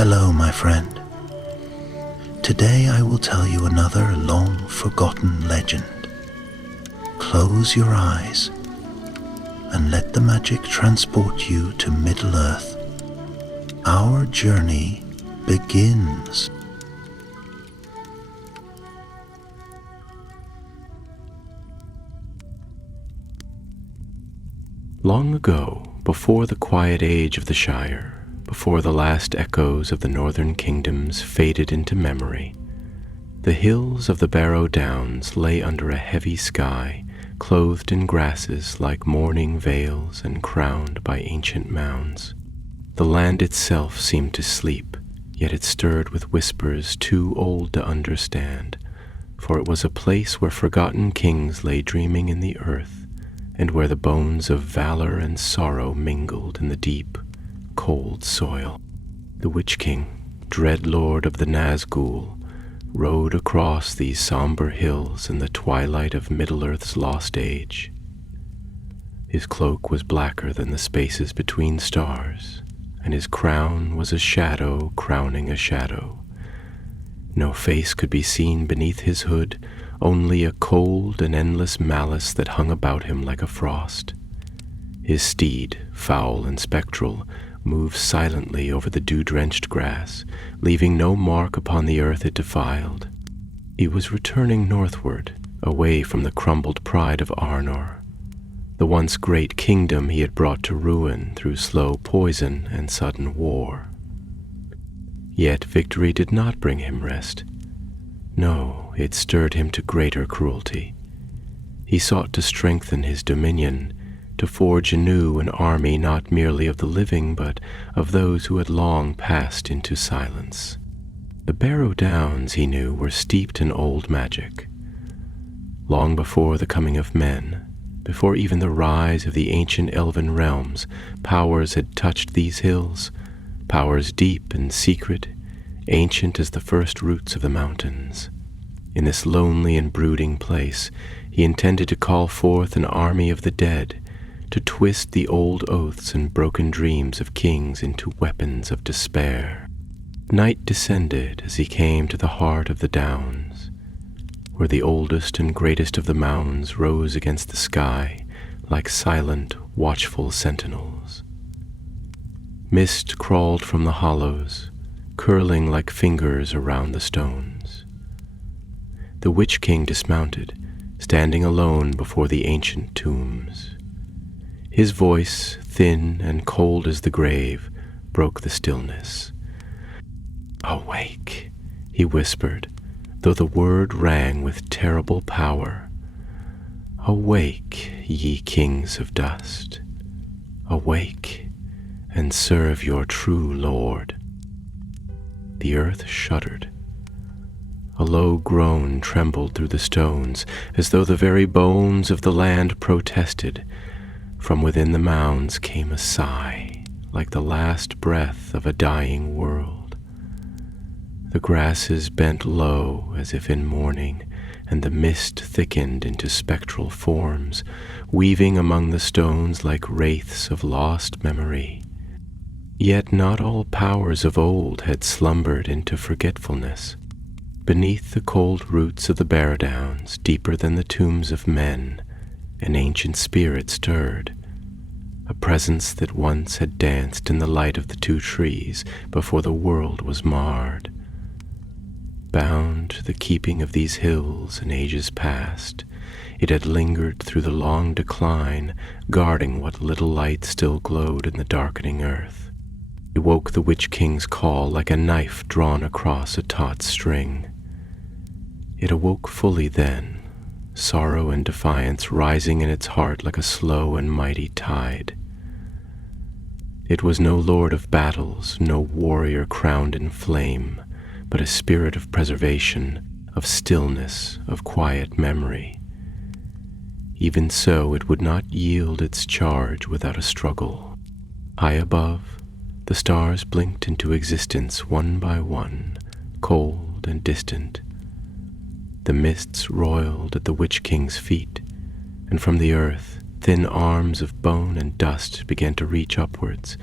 Hello, my friend. Today I will tell you another long-forgotten legend. Close your eyes and let the magic transport you to Middle-earth. Our journey begins. Long ago, before the quiet age of the Shire, before the last echoes of the northern kingdoms faded into memory, the hills of the Barrow Downs lay under a heavy sky, clothed in grasses like mourning veils and crowned by ancient mounds. The land itself seemed to sleep, yet it stirred with whispers too old to understand, for it was a place where forgotten kings lay dreaming in the earth, and where the bones of valor and sorrow mingled in the deep, cold soil. The Witch King, dread lord of the Nazgul, rode across these somber hills in the twilight of Middle-earth's lost age. His cloak was blacker than the spaces between stars, and his crown was a shadow crowning a shadow. No face could be seen beneath his hood, only a cold and endless malice that hung about him like a frost. His steed, foul and spectral, moved silently over the dew-drenched grass, leaving no mark upon the earth it defiled. He was returning northward, away from the crumbled pride of Arnor, the once great kingdom he had brought to ruin through slow poison and sudden war. Yet victory did not bring him rest. No, it stirred him to greater cruelty. He sought to strengthen his dominion, to forge anew an army not merely of the living, but of those who had long passed into silence. The Barrow Downs, he knew, were steeped in old magic. Long before the coming of men, before even the rise of the ancient elven realms, powers had touched these hills, powers deep and secret, ancient as the first roots of the mountains. In this lonely and brooding place, he intended to call forth an army of the dead, to twist the old oaths and broken dreams of kings into weapons of despair. Night descended as he came to the heart of the Downs, where the oldest and greatest of the mounds rose against the sky like silent, watchful sentinels. Mist crawled from the hollows, curling like fingers around the stones. The Witch King dismounted, standing alone before the ancient tombs. His voice, thin and cold as the grave, broke the stillness. "Awake," he whispered, though the word rang with terrible power. "Awake, ye kings of dust. Awake, and serve your true Lord." The earth shuddered. A low groan trembled through the stones, as though the very bones of the land protested. From within the mounds came a sigh, like the last breath of a dying world. The grasses bent low as if in mourning, and the mist thickened into spectral forms, weaving among the stones like wraiths of lost memory. Yet not all powers of old had slumbered into forgetfulness. Beneath the cold roots of the Barrow Downs, deeper than the tombs of men, an ancient spirit stirred, a presence that once had danced in the light of the two trees before the world was marred. Bound to the keeping of these hills in ages past, it had lingered through the long decline, guarding what little light still glowed in the darkening earth. It woke the Witch King's call like a knife drawn across a taut string. It awoke fully then, sorrow and defiance rising in its heart like a slow and mighty tide. It was no lord of battles, no warrior crowned in flame, but a spirit of preservation, of stillness, of quiet memory. Even so, it would not yield its charge without a struggle. High above, the stars blinked into existence one by one, cold and distant. The mists roiled at the Witch King's feet, and from the earth, thin arms of bone and dust began to reach upwards,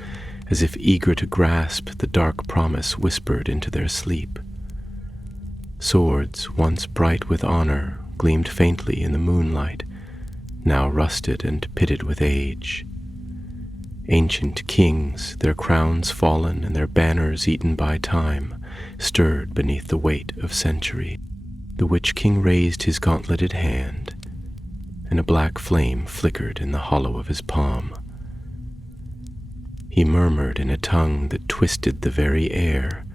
as if eager to grasp the dark promise whispered into their sleep. Swords, once bright with honor, gleamed faintly in the moonlight, now rusted and pitted with age. Ancient kings, their crowns fallen and their banners eaten by time, stirred beneath the weight of century. The Witch King raised his gauntleted hand, and a black flame flickered in the hollow of his palm. He murmured in a tongue that twisted the very air,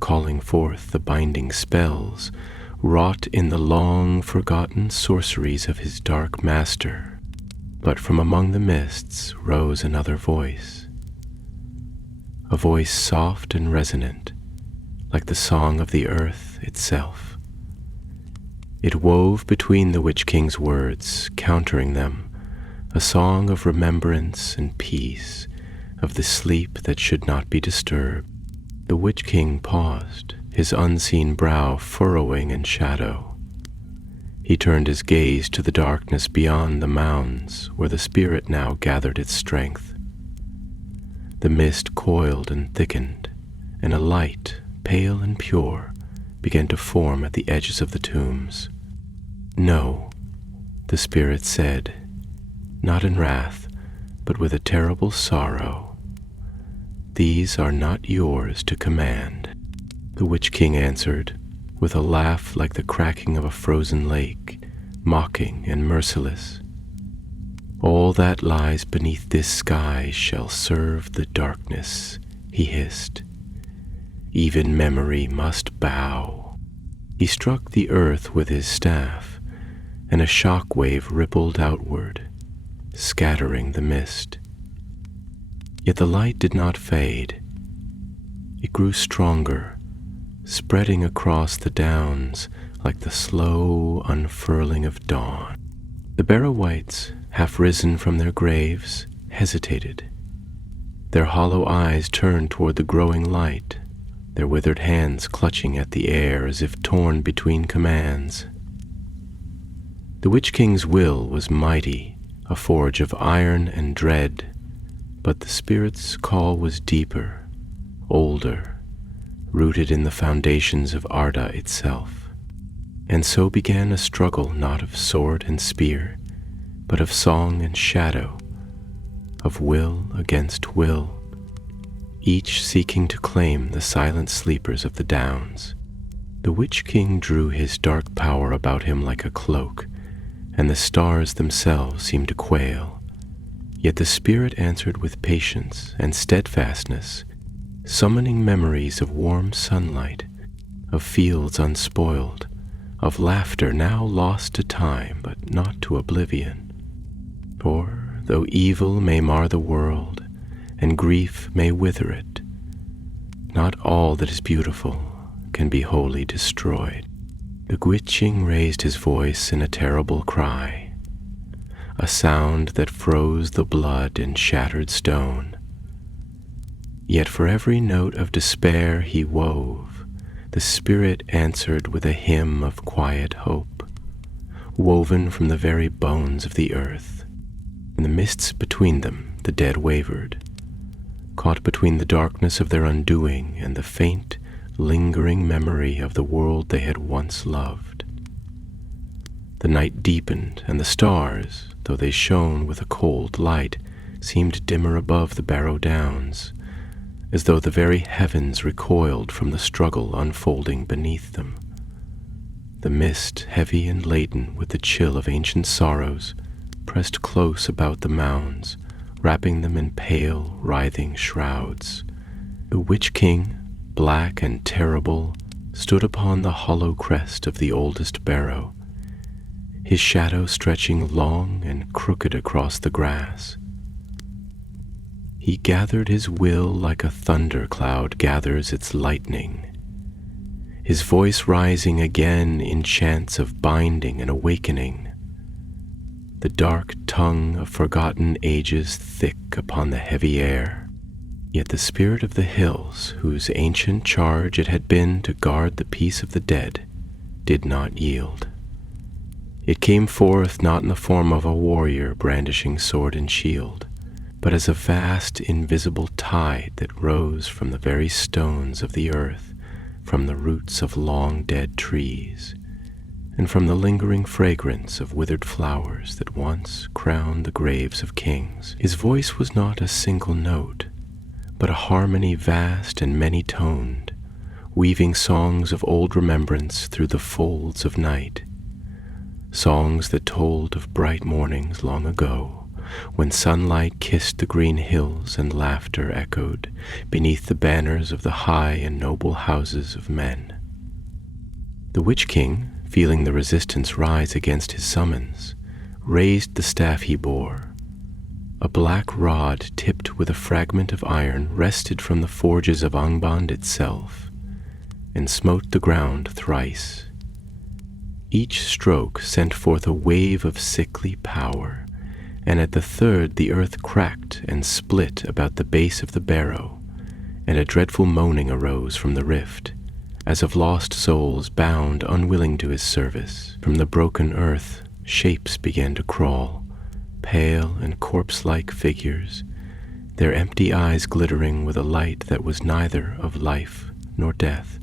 calling forth the binding spells wrought in the long-forgotten sorceries of his dark master. But from among the mists rose another voice, a voice soft and resonant, like the song of the earth itself. It wove between the Witch King's words, countering them, a song of remembrance and peace, of the sleep that should not be disturbed. The Witch King paused, his unseen brow furrowing in shadow. He turned his gaze to the darkness beyond the mounds, where the spirit now gathered its strength. The mist coiled and thickened, and a light, pale and pure, began to form at the edges of the tombs. "No," the spirit said, not in wrath, but with a terrible sorrow. "These are not yours to command." The Witch King answered, with a laugh like the cracking of a frozen lake, mocking and merciless. "All that lies beneath this sky shall serve the darkness," he hissed. "Even memory must bow." He struck the earth with his staff, and a shock wave rippled outward, scattering the mist. Yet the light did not fade. It grew stronger, spreading across the downs like the slow unfurling of dawn. The Barrow Wights, half risen from their graves, hesitated. Their hollow eyes turned toward the growing light, their withered hands clutching at the air as if torn between commands. The Witch King's will was mighty, a forge of iron and dread, but the spirit's call was deeper, older, rooted in the foundations of Arda itself. And so began a struggle not of sword and spear, but of song and shadow, of will against will, each seeking to claim the silent sleepers of the downs. The Witch King drew his dark power about him like a cloak, and the stars themselves seemed to quail. Yet the spirit answered with patience and steadfastness, summoning memories of warm sunlight, of fields unspoiled, of laughter now lost to time but not to oblivion. For though evil may mar the world, and grief may wither it, not all that is beautiful can be wholly destroyed. The Witch King raised his voice in a terrible cry, a sound that froze the blood in shattered stone. Yet for every note of despair he wove, the spirit answered with a hymn of quiet hope, woven from the very bones of the earth. In the mists between them, the dead wavered, caught between the darkness of their undoing and the faint, lingering memory of the world they had once loved. The night deepened, and the stars, though they shone with a cold light, seemed dimmer above the Barrow Downs, as though the very heavens recoiled from the struggle unfolding beneath them. The mist, heavy and laden with the chill of ancient sorrows, pressed close about the mounds, wrapping them in pale, writhing shrouds. The Witch King, black and terrible, stood upon the hollow crest of the oldest barrow, his shadow stretching long and crooked across the grass. He gathered his will like a thunder cloud gathers its lightning, his voice rising again in chants of binding and awakening, the dark tongue of forgotten ages thick upon the heavy air. Yet the spirit of the hills, whose ancient charge it had been to guard the peace of the dead, did not yield. It came forth not in the form of a warrior brandishing sword and shield, but as a vast invisible tide that rose from the very stones of the earth, from the roots of long dead trees, and from the lingering fragrance of withered flowers that once crowned the graves of kings. His voice was not a single note, but a harmony vast and many-toned, weaving songs of old remembrance through the folds of night, songs that told of bright mornings long ago, when sunlight kissed the green hills and laughter echoed beneath the banners of the high and noble houses of men. The Witch King, feeling the resistance rise against his summons, raised the staff he bore. A black rod tipped with a fragment of iron wrested from the forges of Angband itself, and smote the ground thrice. Each stroke sent forth a wave of sickly power, and at the third the earth cracked and split about the base of the barrow, and a dreadful moaning arose from the rift, as of lost souls bound unwilling to his service. From the broken earth shapes began to crawl, pale and corpse-like figures, their empty eyes glittering with a light that was neither of life nor death,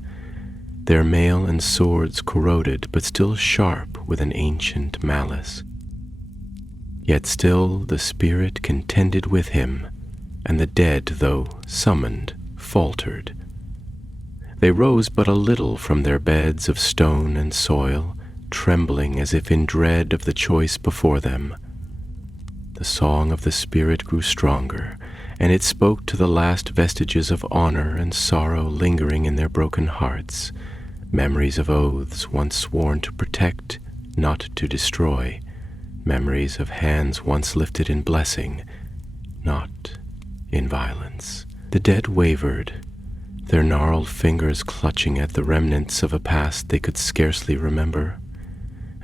their mail and swords corroded but still sharp with an ancient malice. Yet still the spirit contended with him, and the dead, though summoned, faltered. They rose but a little from their beds of stone and soil, trembling as if in dread of the choice before them. The song of the spirit grew stronger, and it spoke to the last vestiges of honor and sorrow lingering in their broken hearts, memories of oaths once sworn to protect, not to destroy, memories of hands once lifted in blessing, not in violence. The dead wavered, their gnarled fingers clutching at the remnants of a past they could scarcely remember,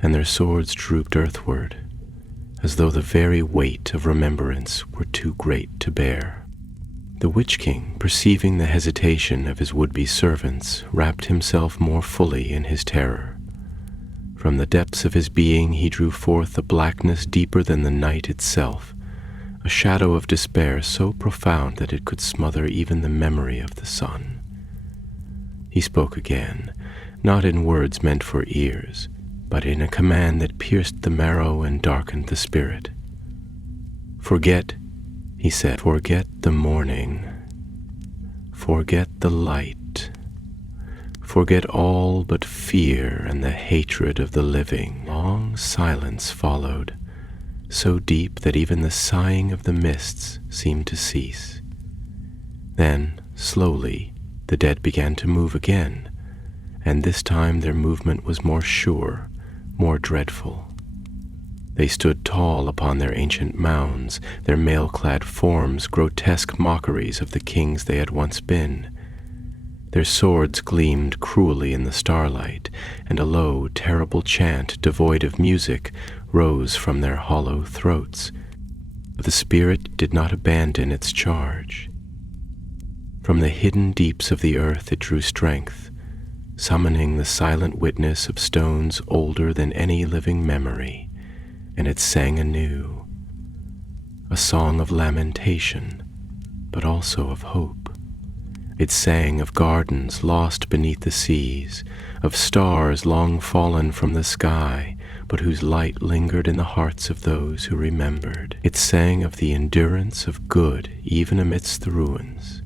and their swords drooped earthward, as though the very weight of remembrance were too great to bear. The Witch King, perceiving the hesitation of his would-be servants, wrapped himself more fully in his terror. From the depths of his being he drew forth a blackness deeper than the night itself, a shadow of despair so profound that it could smother even the memory of the sun. He spoke again, not in words meant for ears, but in a command that pierced the marrow and darkened the spirit. "Forget," he said, "forget the morning. Forget the light. Forget all but fear and the hatred of the living." Long silence followed, so deep that even the sighing of the mists seemed to cease. Then, slowly, the dead began to move again, and this time their movement was more sure, more dreadful. They stood tall upon their ancient mounds, their mail-clad forms grotesque mockeries of the kings they had once been. Their swords gleamed cruelly in the starlight, and a low, terrible chant, devoid of music, rose from their hollow throats. But the spirit did not abandon its charge. From the hidden deeps of the earth it drew strength, summoning the silent witness of stones older than any living memory, and it sang anew, a song of lamentation, but also of hope. It sang of gardens lost beneath the seas, of stars long fallen from the sky, but whose light lingered in the hearts of those who remembered. It sang of the endurance of good even amidst the ruins,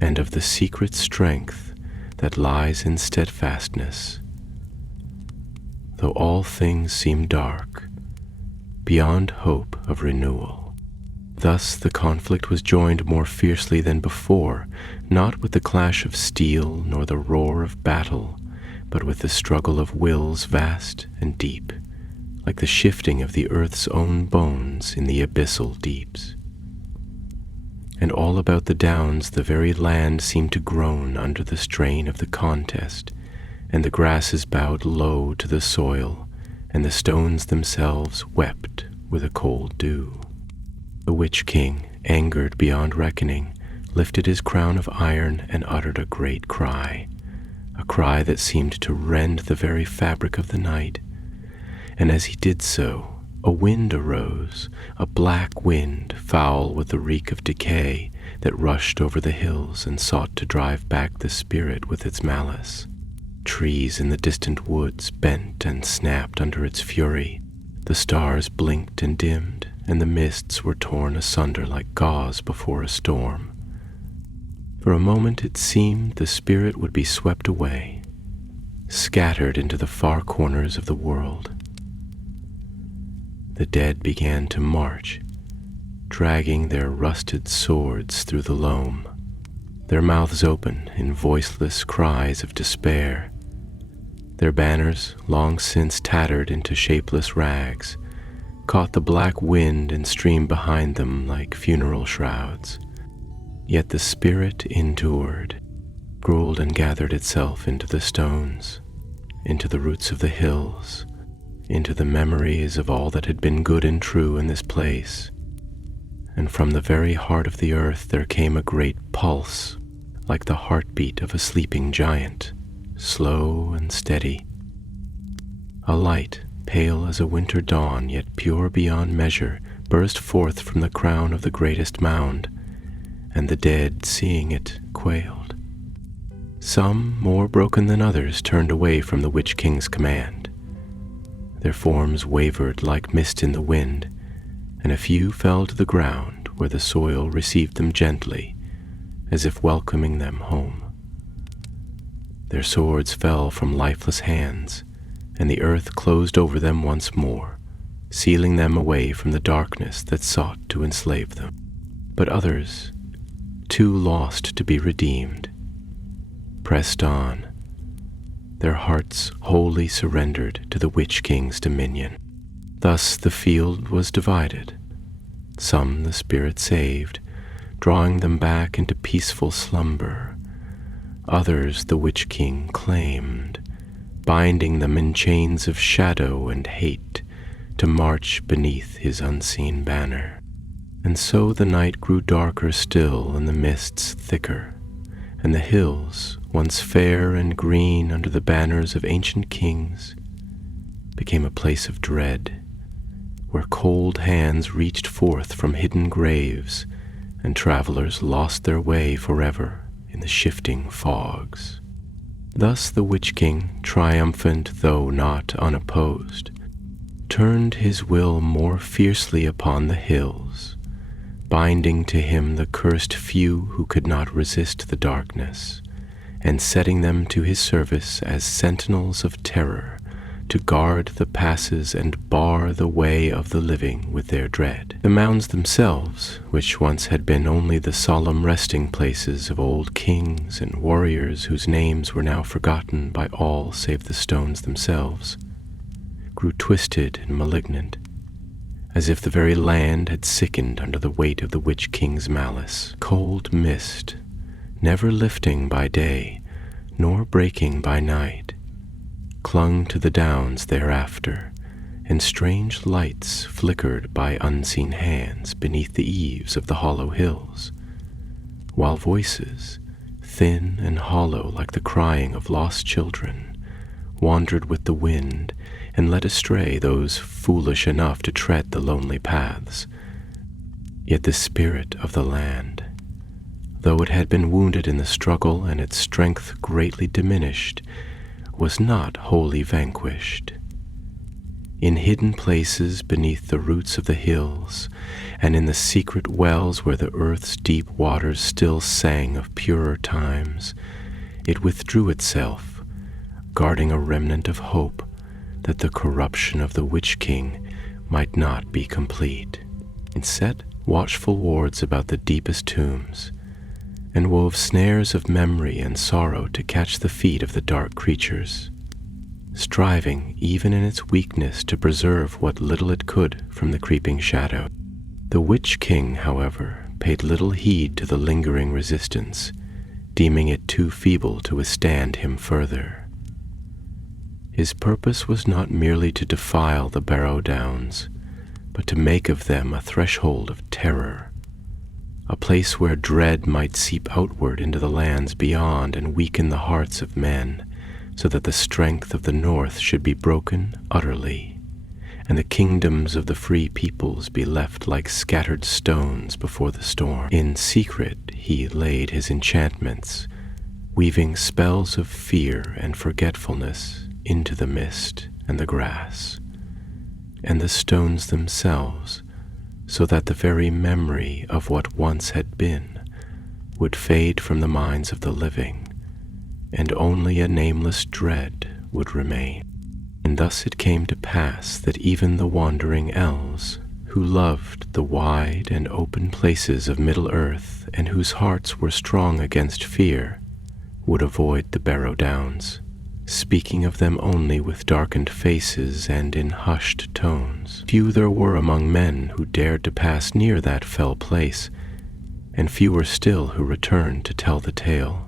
and of the secret strength that lies in steadfastness. Though all things seem dark, beyond hope of renewal. Thus the conflict was joined more fiercely than before, not with the clash of steel nor the roar of battle, but with the struggle of wills vast and deep, like the shifting of the earth's own bones in the abyssal deeps. And all about the downs the very land seemed to groan under the strain of the contest, and the grasses bowed low to the soil, and the stones themselves wept with a cold dew. The Witch King, angered beyond reckoning, lifted his crown of iron and uttered a great cry, a cry that seemed to rend the very fabric of the night. And as he did so, A wind arose, a black wind foul with the reek of decay that rushed over the hills and sought to drive back the spirit with its malice. Trees in the distant woods bent and snapped under its fury. The stars blinked and dimmed, and the mists were torn asunder like gauze before a storm. For a moment it seemed the spirit would be swept away, scattered into the far corners of the world. The dead began to march, dragging their rusted swords through the loam, their mouths open in voiceless cries of despair. Their banners, long since tattered into shapeless rags, caught the black wind and streamed behind them like funeral shrouds. Yet the spirit endured, growled and gathered itself into the stones, into the roots of the hills, into the memories of all that had been good and true in this place. And from the very heart of the earth there came a great pulse, like the heartbeat of a sleeping giant, slow and steady. A light, pale as a winter dawn, yet pure beyond measure, burst forth from the crown of the greatest mound, and the dead, seeing it, quailed. Some, more broken than others, turned away from the Witch King's command. Their forms wavered like mist in the wind, and a few fell to the ground where the soil received them gently, as if welcoming them home. Their swords fell from lifeless hands, and the earth closed over them once more, sealing them away from the darkness that sought to enslave them. But others, too lost to be redeemed, pressed on, their hearts wholly surrendered to the Witch King's dominion. Thus the field was divided. Some the spirit saved, drawing them back into peaceful slumber. Others the Witch King claimed, binding them in chains of shadow and hate to march beneath his unseen banner. And so the night grew darker still and the mists thicker, and the hills, once fair and green under the banners of ancient kings, became a place of dread, where cold hands reached forth from hidden graves, and travelers lost their way forever in the shifting fogs. Thus the Witch King, triumphant though not unopposed, turned his will more fiercely upon the hills, binding to him the cursed few who could not resist the darkness, and setting them to his service as sentinels of terror, to guard the passes and bar the way of the living with their dread. The mounds themselves, which once had been only the solemn resting places of old kings and warriors whose names were now forgotten by all save the stones themselves, grew twisted and malignant, as if the very land had sickened under the weight of the Witch King's malice. Cold mist, never lifting by day, nor breaking by night, clung to the downs thereafter, and strange lights flickered by unseen hands beneath the eaves of the hollow hills, while voices, thin and hollow like the crying of lost children, wandered with the wind and led astray those foolish enough to tread the lonely paths. Yet the spirit of the land, though it had been wounded in the struggle and its strength greatly diminished, was not wholly vanquished. In hidden places beneath the roots of the hills, and in the secret wells where the earth's deep waters still sang of purer times, it withdrew itself, guarding a remnant of hope that the corruption of the Witch King might not be complete. It set watchful wards about the deepest tombs, and wove snares of memory and sorrow to catch the feet of the dark creatures, striving even in its weakness to preserve what little it could from the creeping shadow. The Witch King, however, paid little heed to the lingering resistance, deeming it too feeble to withstand him further. His purpose was not merely to defile the Barrow Downs, but to make of them a threshold of terror, a place where dread might seep outward into the lands beyond and weaken the hearts of men, so that the strength of the north should be broken utterly, and the kingdoms of the free peoples be left like scattered stones before the storm. In secret he laid his enchantments, weaving spells of fear and forgetfulness into the mist and the grass, and the stones themselves, so that the very memory of what once had been would fade from the minds of the living, and only a nameless dread would remain. And thus it came to pass that even the wandering elves, who loved the wide and open places of Middle-earth, and whose hearts were strong against fear, would avoid the Barrow Downs, speaking of them only with darkened faces and in hushed tones. Few there were among men who dared to pass near that fell place, and fewer still who returned to tell the tale.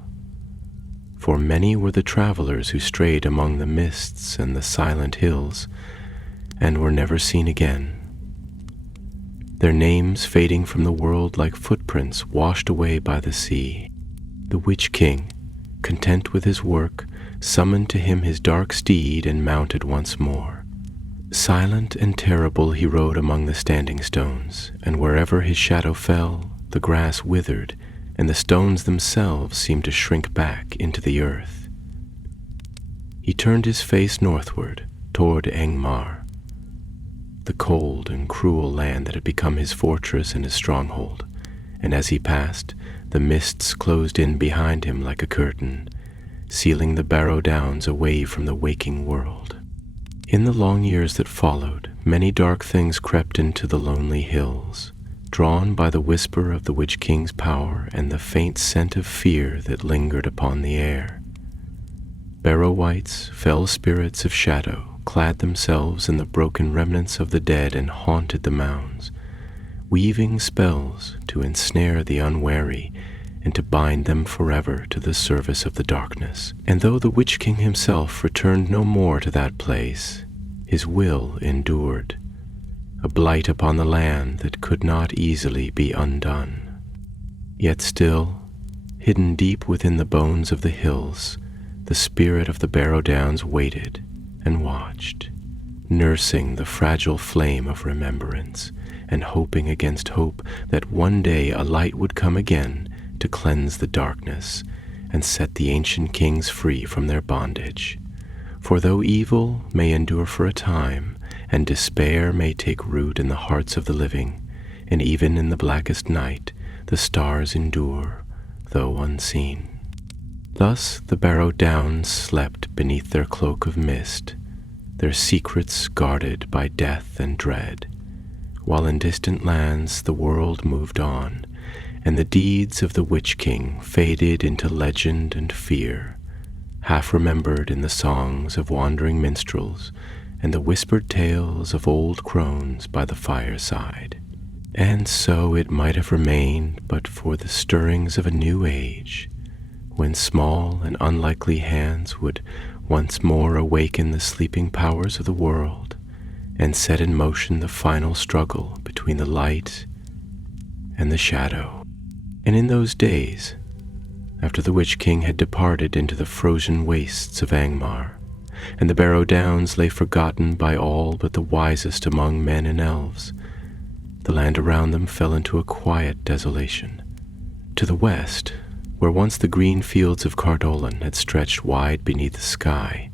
For many were the travelers who strayed among the mists and the silent hills, and were never seen again, their names fading from the world like footprints washed away by the sea. The Witch King, content with his work, summoned to him his dark steed and mounted once more. Silent and terrible he rode among the standing stones, and wherever his shadow fell, the grass withered, and the stones themselves seemed to shrink back into the earth. He turned his face northward, toward Angmar, the cold and cruel land that had become his fortress and his stronghold, and as he passed, the mists closed in behind him like a curtain, sealing the Barrow Downs away from the waking world. In the long years that followed, many dark things crept into the lonely hills, drawn by the whisper of the Witch King's power and the faint scent of fear that lingered upon the air. Barrow-wights, fell spirits of shadow, clad themselves in the broken remnants of the dead and haunted the mounds, weaving spells to ensnare the unwary and to bind them forever to the service of the darkness. And though the Witch King himself returned no more to that place, his will endured, a blight upon the land that could not easily be undone. Yet still, hidden deep within the bones of the hills, the spirit of the Barrow Downs waited and watched, nursing the fragile flame of remembrance and hoping against hope that one day a light would come again to cleanse the darkness and set the ancient kings free from their bondage. For though evil may endure for a time, and despair may take root in the hearts of the living, and even in the blackest night the stars endure, though unseen. Thus the Barrow Downs slept beneath their cloak of mist, their secrets guarded by death and dread, while in distant lands the world moved on, and the deeds of the Witch King faded into legend and fear, half remembered in the songs of wandering minstrels and the whispered tales of old crones by the fireside. And so it might have remained but for the stirrings of a new age, when small and unlikely hands would once more awaken the sleeping powers of the world and set in motion the final struggle between the light and the shadow. And in those days, after the Witch King had departed into the frozen wastes of Angmar, and the Barrow Downs lay forgotten by all but the wisest among men and elves, the land around them fell into a quiet desolation. To the west, where once the green fields of Cardolan had stretched wide beneath the sky,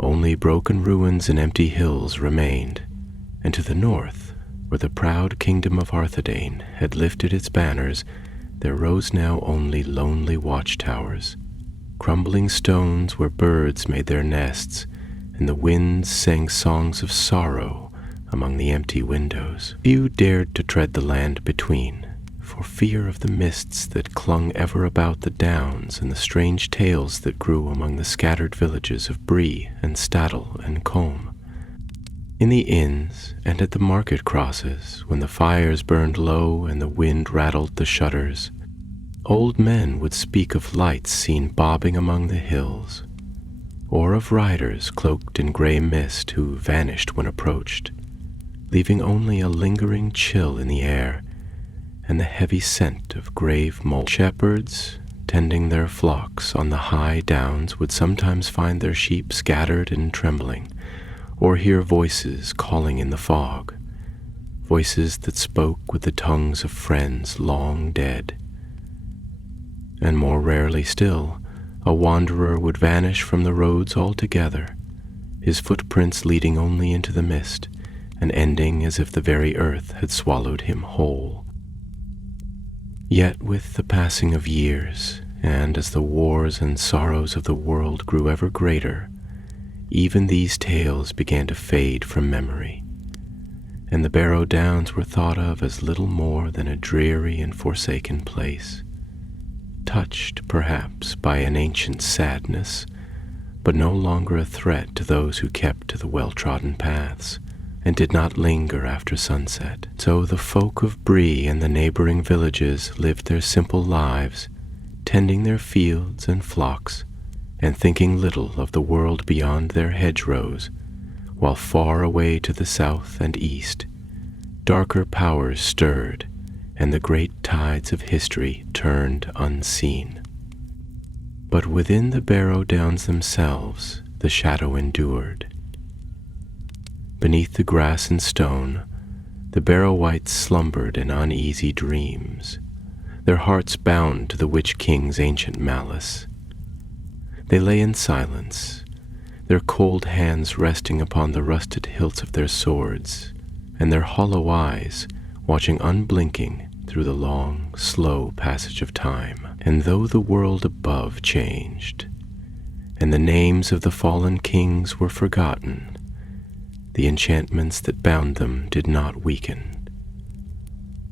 only broken ruins and empty hills remained, and to the north, where the proud kingdom of Arthedain had lifted its banners, there rose now only lonely watchtowers, crumbling stones where birds made their nests, and the winds sang songs of sorrow among the empty windows. Few dared to tread the land between, for fear of the mists that clung ever about the downs and the strange tales that grew among the scattered villages of Bree and Staddle and Combe. In the inns and at the market crosses, when the fires burned low and the wind rattled the shutters, old men would speak of lights seen bobbing among the hills, or of riders cloaked in gray mist who vanished when approached, leaving only a lingering chill in the air and the heavy scent of grave mold. Shepherds, tending their flocks on the high downs, would sometimes find their sheep scattered and trembling, or hear voices calling in the fog, voices that spoke with the tongues of friends long dead. And more rarely still, a wanderer would vanish from the roads altogether, his footprints leading only into the mist, and ending as if the very earth had swallowed him whole. Yet with the passing of years, and as the wars and sorrows of the world grew ever greater, even these tales began to fade from memory, and the Barrow Downs were thought of as little more than a dreary and forsaken place, touched perhaps by an ancient sadness, but no longer a threat to those who kept to the well-trodden paths, and did not linger after sunset. So the folk of Bree and the neighboring villages lived their simple lives, tending their fields and flocks, and thinking little of the world beyond their hedgerows, while far away to the south and east, darker powers stirred, and the great tides of history turned unseen. But within the Barrow Downs themselves the shadow endured. Beneath the grass and stone, the Barrow-wights slumbered in uneasy dreams, their hearts bound to the Witch King's ancient malice. They lay in silence, their cold hands resting upon the rusted hilts of their swords, and their hollow eyes watching unblinking through the long, slow passage of time. And though the world above changed, and the names of the fallen kings were forgotten, the enchantments that bound them did not weaken,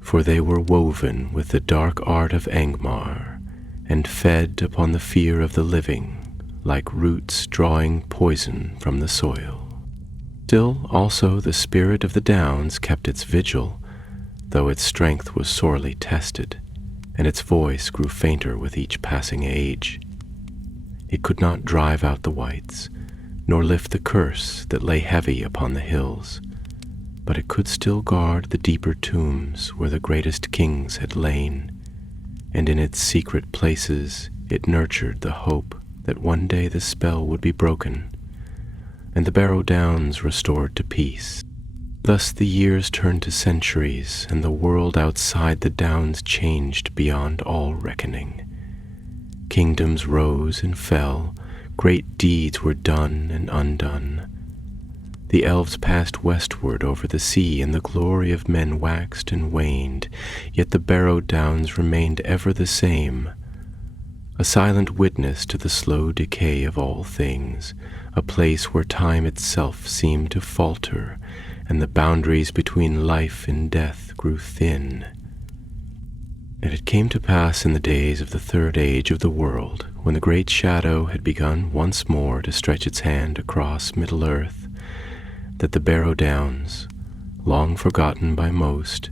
for they were woven with the dark art of Angmar, and fed upon the fear of the living, like roots drawing poison from the soil. Still also the spirit of the Downs kept its vigil, though its strength was sorely tested, and its voice grew fainter with each passing age. It could not drive out the wights, nor lift the curse that lay heavy upon the hills, but it could still guard the deeper tombs where the greatest kings had lain, and in its secret places it nurtured the hope that one day the spell would be broken, and the Barrow Downs restored to peace. Thus the years turned to centuries, and the world outside the Downs changed beyond all reckoning. Kingdoms rose and fell, great deeds were done and undone. The elves passed westward over the sea, and the glory of men waxed and waned, yet the Barrow Downs remained ever the same, a silent witness to the slow decay of all things, a place where time itself seemed to falter, and the boundaries between life and death grew thin. And it came to pass in the days of the third age of the world, when the great shadow had begun once more to stretch its hand across Middle-earth, that the Barrow Downs, long forgotten by most,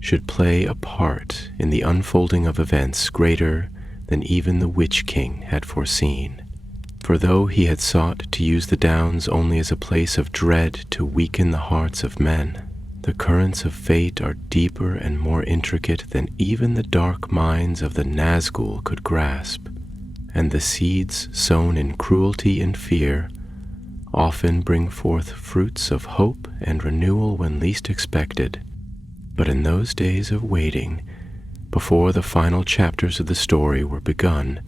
should play a part in the unfolding of events greater than even the Witch King had foreseen. For though he had sought to use the Downs only as a place of dread to weaken the hearts of men, the currents of fate are deeper and more intricate than even the dark minds of the Nazgul could grasp, and the seeds sown in cruelty and fear often bring forth fruits of hope and renewal when least expected. But in those days of waiting, before the final chapters of the story were begun,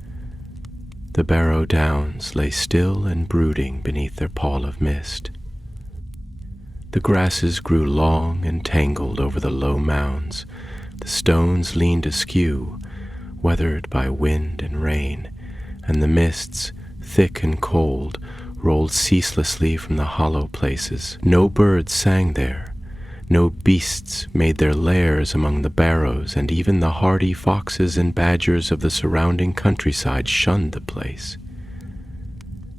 the Barrow Downs lay still and brooding beneath their pall of mist. The grasses grew long and tangled over the low mounds, the stones leaned askew, weathered by wind and rain, and the mists, thick and cold, rolled ceaselessly from the hollow places. No birds sang there, no beasts made their lairs among the barrows, and even the hardy foxes and badgers of the surrounding countryside shunned the place,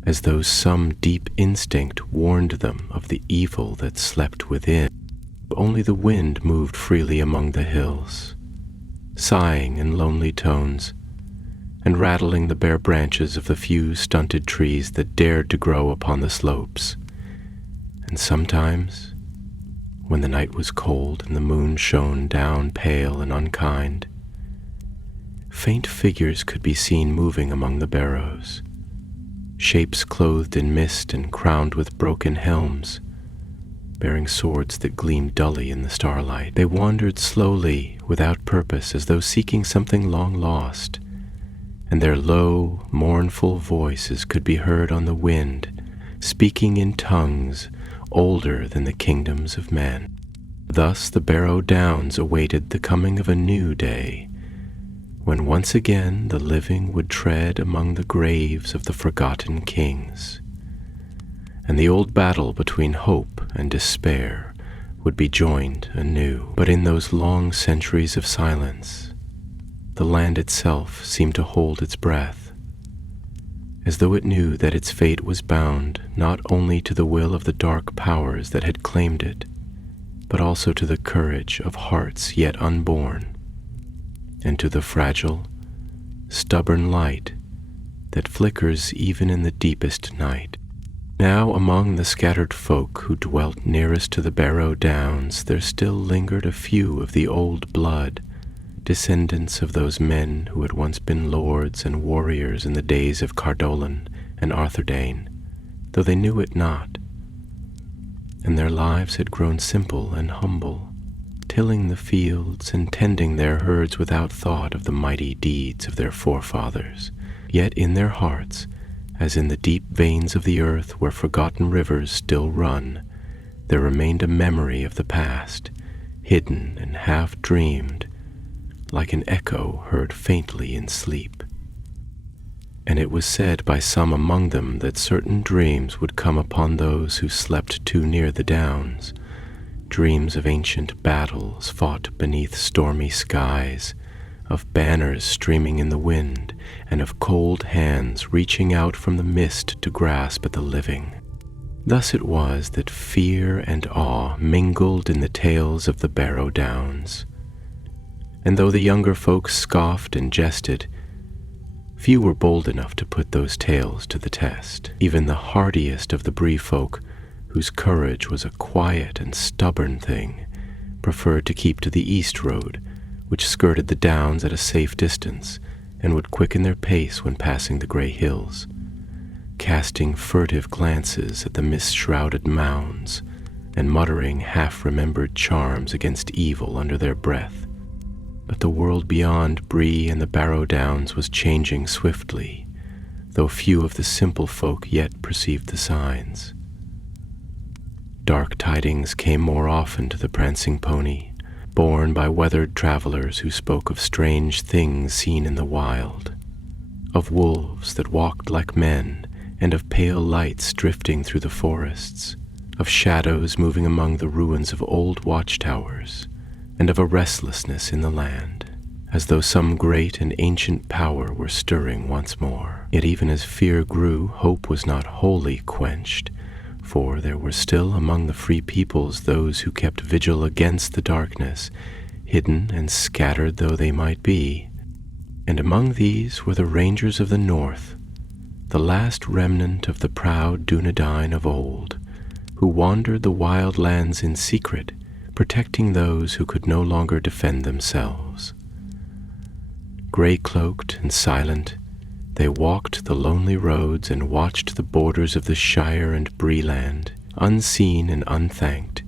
as though some deep instinct warned them of the evil that slept within. Only the wind moved freely among the hills, sighing in lonely tones, and rattling the bare branches of the few stunted trees that dared to grow upon the slopes. And sometimes, when the night was cold and the moon shone down pale and unkind, faint figures could be seen moving among the barrows, shapes clothed in mist and crowned with broken helms, bearing swords that gleamed dully in the starlight. They wandered slowly, without purpose, as though seeking something long lost, and their low, mournful voices could be heard on the wind, speaking in tongues older than the kingdoms of men. Thus the Barrow Downs awaited the coming of a new day, when once again the living would tread among the graves of the forgotten kings, and the old battle between hope and despair would be joined anew. But in those long centuries of silence, the land itself seemed to hold its breath, as though it knew that its fate was bound not only to the will of the dark powers that had claimed it, but also to the courage of hearts yet unborn, and to the fragile, stubborn light that flickers even in the deepest night. Now among the scattered folk who dwelt nearest to the Barrow Downs, there still lingered a few of the old blood, descendants of those men who had once been lords and warriors in the days of Cardolan and Arthedain, though they knew it not, and their lives had grown simple and humble, tilling the fields and tending their herds without thought of the mighty deeds of their forefathers. Yet in their hearts, as in the deep veins of the earth where forgotten rivers still run, there remained a memory of the past, hidden and half-dreamed, like an echo heard faintly in sleep. And it was said by some among them that certain dreams would come upon those who slept too near the downs, dreams of ancient battles fought beneath stormy skies, of banners streaming in the wind, and of cold hands reaching out from the mist to grasp at the living. Thus it was that fear and awe mingled in the tales of the Barrow Downs, and though the younger folks scoffed and jested, few were bold enough to put those tales to the test. Even the hardiest of the Bree folk, whose courage was a quiet and stubborn thing, preferred to keep to the east road, which skirted the downs at a safe distance and would quicken their pace when passing the gray hills, casting furtive glances at the mist-shrouded mounds and muttering half-remembered charms against evil under their breath. But the world beyond Bree and the Barrow Downs was changing swiftly, though few of the simple folk yet perceived the signs. Dark tidings came more often to the prancing pony, borne by weathered travelers who spoke of strange things seen in the wild, of wolves that walked like men, and of pale lights drifting through the forests, of shadows moving among the ruins of old watchtowers, and of a restlessness in the land, as though some great and ancient power were stirring once more. Yet even as fear grew, hope was not wholly quenched, for there were still among the free peoples those who kept vigil against the darkness, hidden and scattered though they might be. And among these were the rangers of the north, the last remnant of the proud Dunedain of old, who wandered the wild lands in secret, protecting those who could no longer defend themselves. Gray-cloaked and silent, they walked the lonely roads and watched the borders of the Shire and Breeland, unseen and unthanked,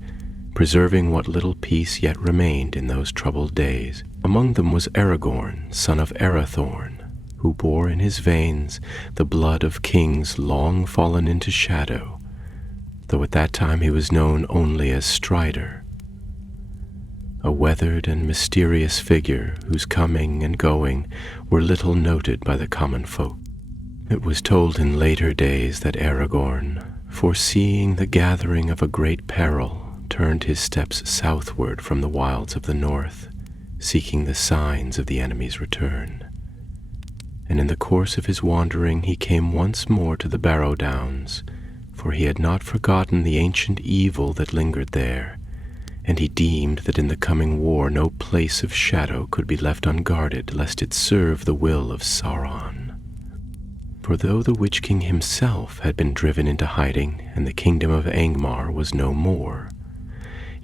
preserving what little peace yet remained in those troubled days. Among them was Aragorn, son of Arathorn, who bore in his veins the blood of kings long fallen into shadow, though at that time he was known only as Strider, a weathered and mysterious figure whose coming and going were little noted by the common folk. It was told in later days that Aragorn, foreseeing the gathering of a great peril, turned his steps southward from the wilds of the north, seeking the signs of the enemy's return. And in the course of his wandering he came once more to the Barrow Downs, for he had not forgotten the ancient evil that lingered there, and he deemed that in the coming war no place of shadow could be left unguarded lest it serve the will of Sauron. For though the Witch King himself had been driven into hiding and the kingdom of Angmar was no more,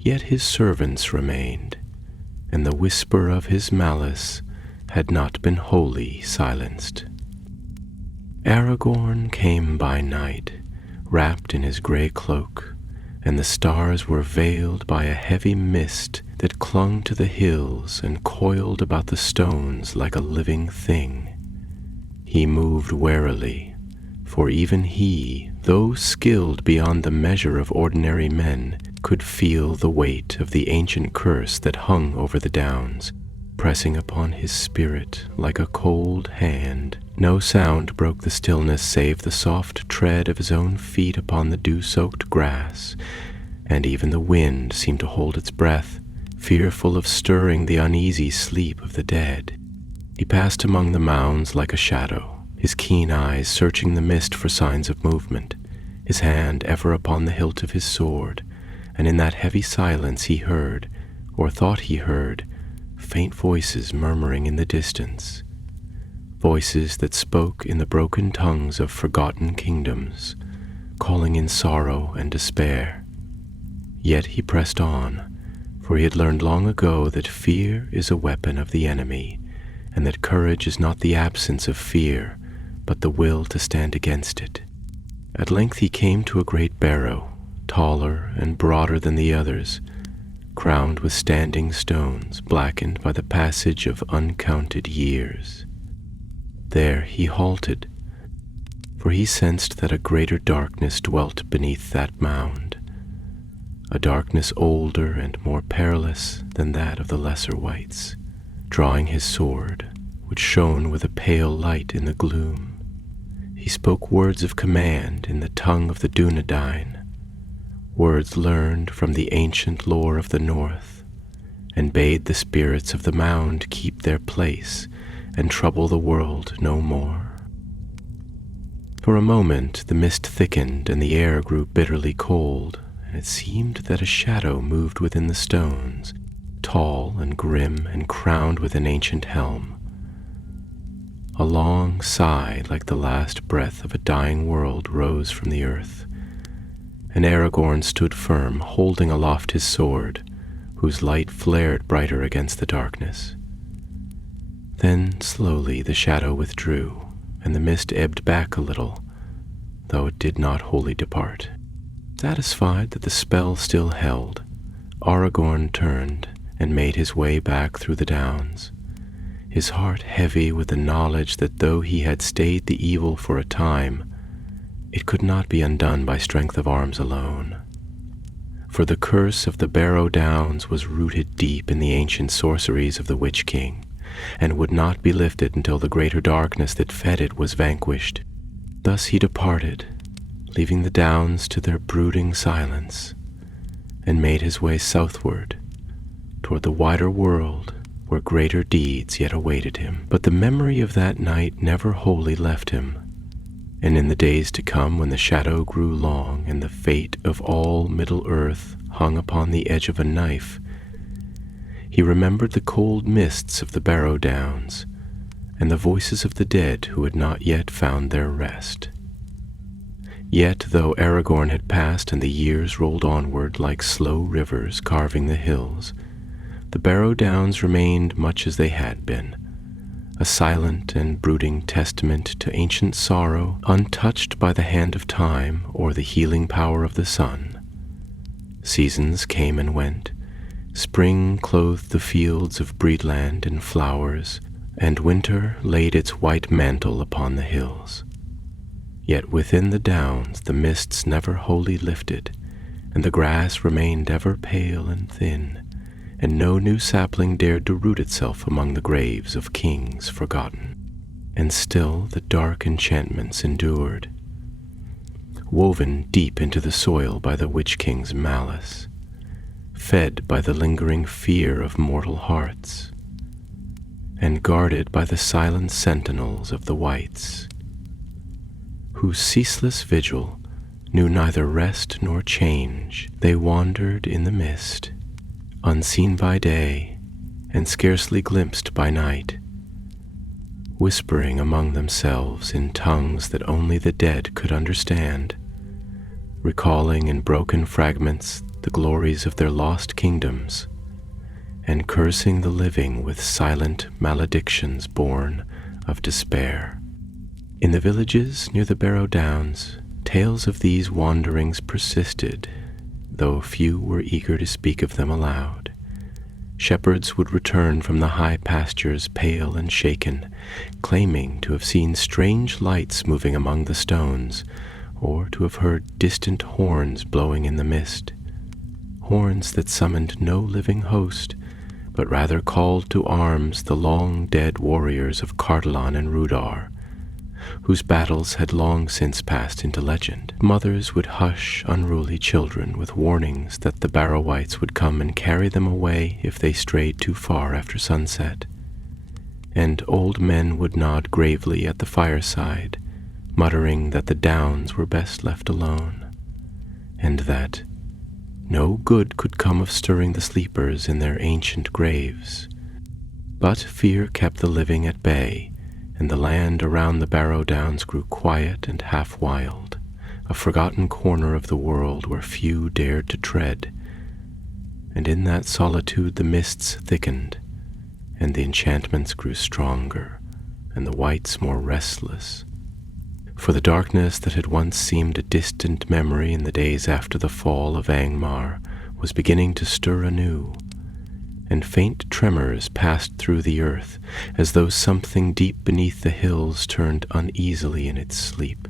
yet his servants remained, and the whisper of his malice had not been wholly silenced. Aragorn came by night, wrapped in his grey cloak, and the stars were veiled by a heavy mist that clung to the hills and coiled about the stones like a living thing. He moved warily, for even he, though skilled beyond the measure of ordinary men, could feel the weight of the ancient curse that hung over the downs, pressing upon his spirit like a cold hand. No sound broke the stillness save the soft tread of his own feet upon the dew-soaked grass, and even the wind seemed to hold its breath, fearful of stirring the uneasy sleep of the dead. He passed among the mounds like a shadow, his keen eyes searching the mist for signs of movement, his hand ever upon the hilt of his sword, and in that heavy silence he heard, or thought he heard, faint voices murmuring in the distance, voices that spoke in the broken tongues of forgotten kingdoms, calling in sorrow and despair. Yet he pressed on, for he had learned long ago that fear is a weapon of the enemy, and that courage is not the absence of fear, but the will to stand against it. At length he came to a great barrow, taller and broader than the others, crowned with standing stones, blackened by the passage of uncounted years. There he halted, for he sensed that a greater darkness dwelt beneath that mound, a darkness older and more perilous than that of the lesser wights. Drawing his sword, which shone with a pale light in the gloom, he spoke words of command in the tongue of the Dunedain, words learned from the ancient lore of the north, and bade the spirits of the mound keep their place and trouble the world no more. For a moment the mist thickened and the air grew bitterly cold, and it seemed that a shadow moved within the stones, tall and grim and crowned with an ancient helm. A long sigh like the last breath of a dying world rose from the earth, and Aragorn stood firm, holding aloft his sword, whose light flared brighter against the darkness. Then slowly the shadow withdrew, and the mist ebbed back a little, though it did not wholly depart. Satisfied that the spell still held, Aragorn turned and made his way back through the downs, his heart heavy with the knowledge that though he had stayed the evil for a time, it could not be undone by strength of arms alone. For the curse of the Barrow Downs was rooted deep in the ancient sorceries of the Witch King, and would not be lifted until the greater darkness that fed it was vanquished. Thus he departed, leaving the downs to their brooding silence, and made his way southward, toward the wider world where greater deeds yet awaited him. But the memory of that night never wholly left him, and in the days to come, when the shadow grew long and the fate of all Middle-earth hung upon the edge of a knife, he remembered the cold mists of the Barrow Downs and the voices of the dead who had not yet found their rest. Yet, though Aragorn had passed and the years rolled onward like slow rivers carving the hills, the Barrow Downs remained much as they had been, a silent and brooding testament to ancient sorrow, untouched by the hand of time or the healing power of the sun. Seasons came and went. Spring clothed the fields of breedland in flowers, and winter laid its white mantle upon the hills. Yet within the downs the mists never wholly lifted, and the grass remained ever pale and thin, and no new sapling dared to root itself among the graves of kings forgotten. And still the dark enchantments endured, woven deep into the soil by the Witch King's malice, fed by the lingering fear of mortal hearts, and guarded by the silent sentinels of the wights, whose ceaseless vigil knew neither rest nor change. They wandered in the mist, unseen by day and scarcely glimpsed by night, whispering among themselves in tongues that only the dead could understand, recalling in broken fragments the glories of their lost kingdoms, and cursing the living with silent maledictions born of despair. In the villages near the Barrow Downs, tales of these wanderings persisted, though few were eager to speak of them aloud. Shepherds would return from the high pastures pale and shaken, claiming to have seen strange lights moving among the stones, or to have heard distant horns blowing in the mist, horns that summoned no living host, but rather called to arms the long-dead warriors of Cardolan and Rudar, whose battles had long since passed into legend. Mothers would hush unruly children with warnings that the Barrowites would come and carry them away if they strayed too far after sunset, and old men would nod gravely at the fireside, muttering that the downs were best left alone, and that no good could come of stirring the sleepers in their ancient graves. But fear kept the living at bay, and the land around the Barrow Downs grew quiet and half-wild, a forgotten corner of the world where few dared to tread. And in that solitude the mists thickened, and the enchantments grew stronger, and the wights more restless. For the darkness that had once seemed a distant memory in the days after the fall of Angmar was beginning to stir anew, and faint tremors passed through the earth, as though something deep beneath the hills turned uneasily in its sleep.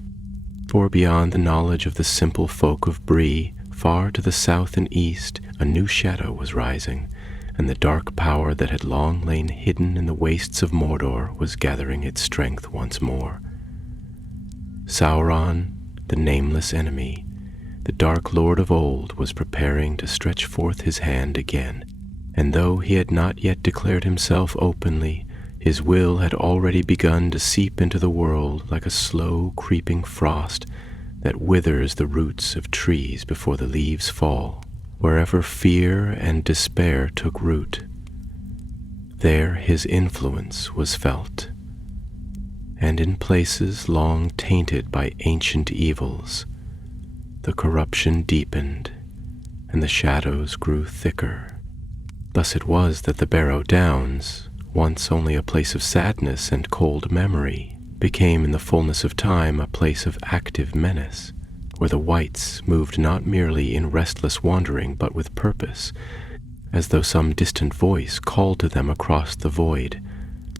For beyond the knowledge of the simple folk of Bree, far to the south and east, a new shadow was rising, and the dark power that had long lain hidden in the wastes of Mordor was gathering its strength once more. Sauron, the nameless enemy, the Dark Lord of old, was preparing to stretch forth his hand again, and though he had not yet declared himself openly, his will had already begun to seep into the world like a slow creeping frost that withers the roots of trees before the leaves fall. Wherever fear and despair took root, there his influence was felt, and in places long tainted by ancient evils, the corruption deepened, and the shadows grew thicker. Thus it was that the Barrow Downs, once only a place of sadness and cold memory, became in the fullness of time a place of active menace, where the wights moved not merely in restless wandering but with purpose, as though some distant voice called to them across the void,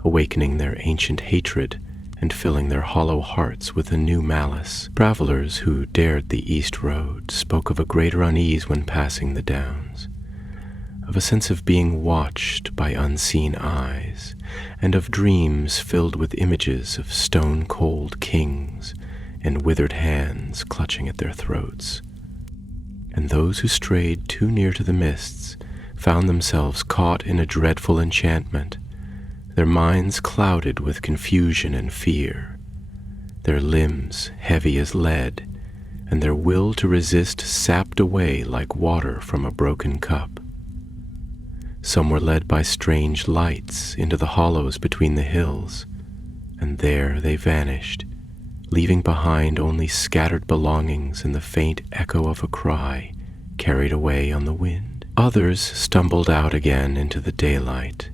awakening their ancient hatred and filling their hollow hearts with a new malice. Travelers who dared the east road spoke of a greater unease when passing the downs, of a sense of being watched by unseen eyes, and of dreams filled with images of stone-cold kings and withered hands clutching at their throats. And those who strayed too near to the mists found themselves caught in a dreadful enchantment, their minds clouded with confusion and fear, their limbs heavy as lead, and their will to resist sapped away like water from a broken cup. Some were led by strange lights into the hollows between the hills, and there they vanished, leaving behind only scattered belongings and the faint echo of a cry carried away on the wind. Others stumbled out again into the daylight,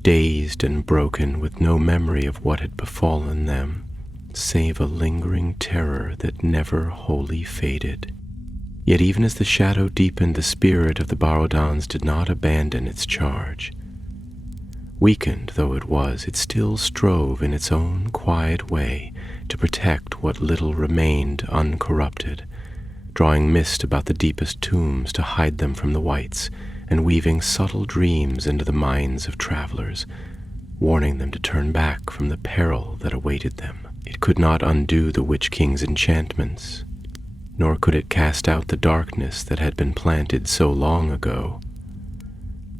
dazed and broken with no memory of what had befallen them, save a lingering terror that never wholly faded. Yet even as the shadow deepened, the spirit of the Barrow Downs did not abandon its charge. Weakened though it was, it still strove in its own quiet way to protect what little remained uncorrupted, drawing mist about the deepest tombs to hide them from the wights, and weaving subtle dreams into the minds of travelers, warning them to turn back from the peril that awaited them. It could not undo the Witch King's enchantments, nor could it cast out the darkness that had been planted so long ago,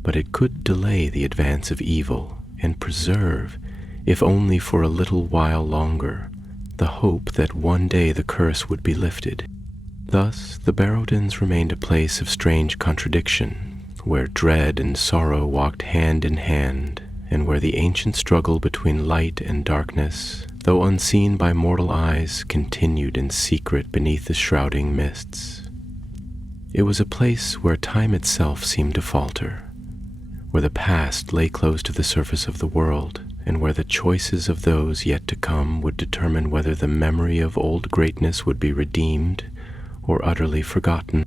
but it could delay the advance of evil and preserve, if only for a little while longer, the hope that one day the curse would be lifted. Thus the Barrowdens remained a place of strange contradiction, where dread and sorrow walked hand in hand, and where the ancient struggle between light and darkness, though unseen by mortal eyes, continued in secret beneath the shrouding mists. It was a place where time itself seemed to falter, where the past lay close to the surface of the world, and where the choices of those yet to come would determine whether the memory of old greatness would be redeemed or utterly forgotten.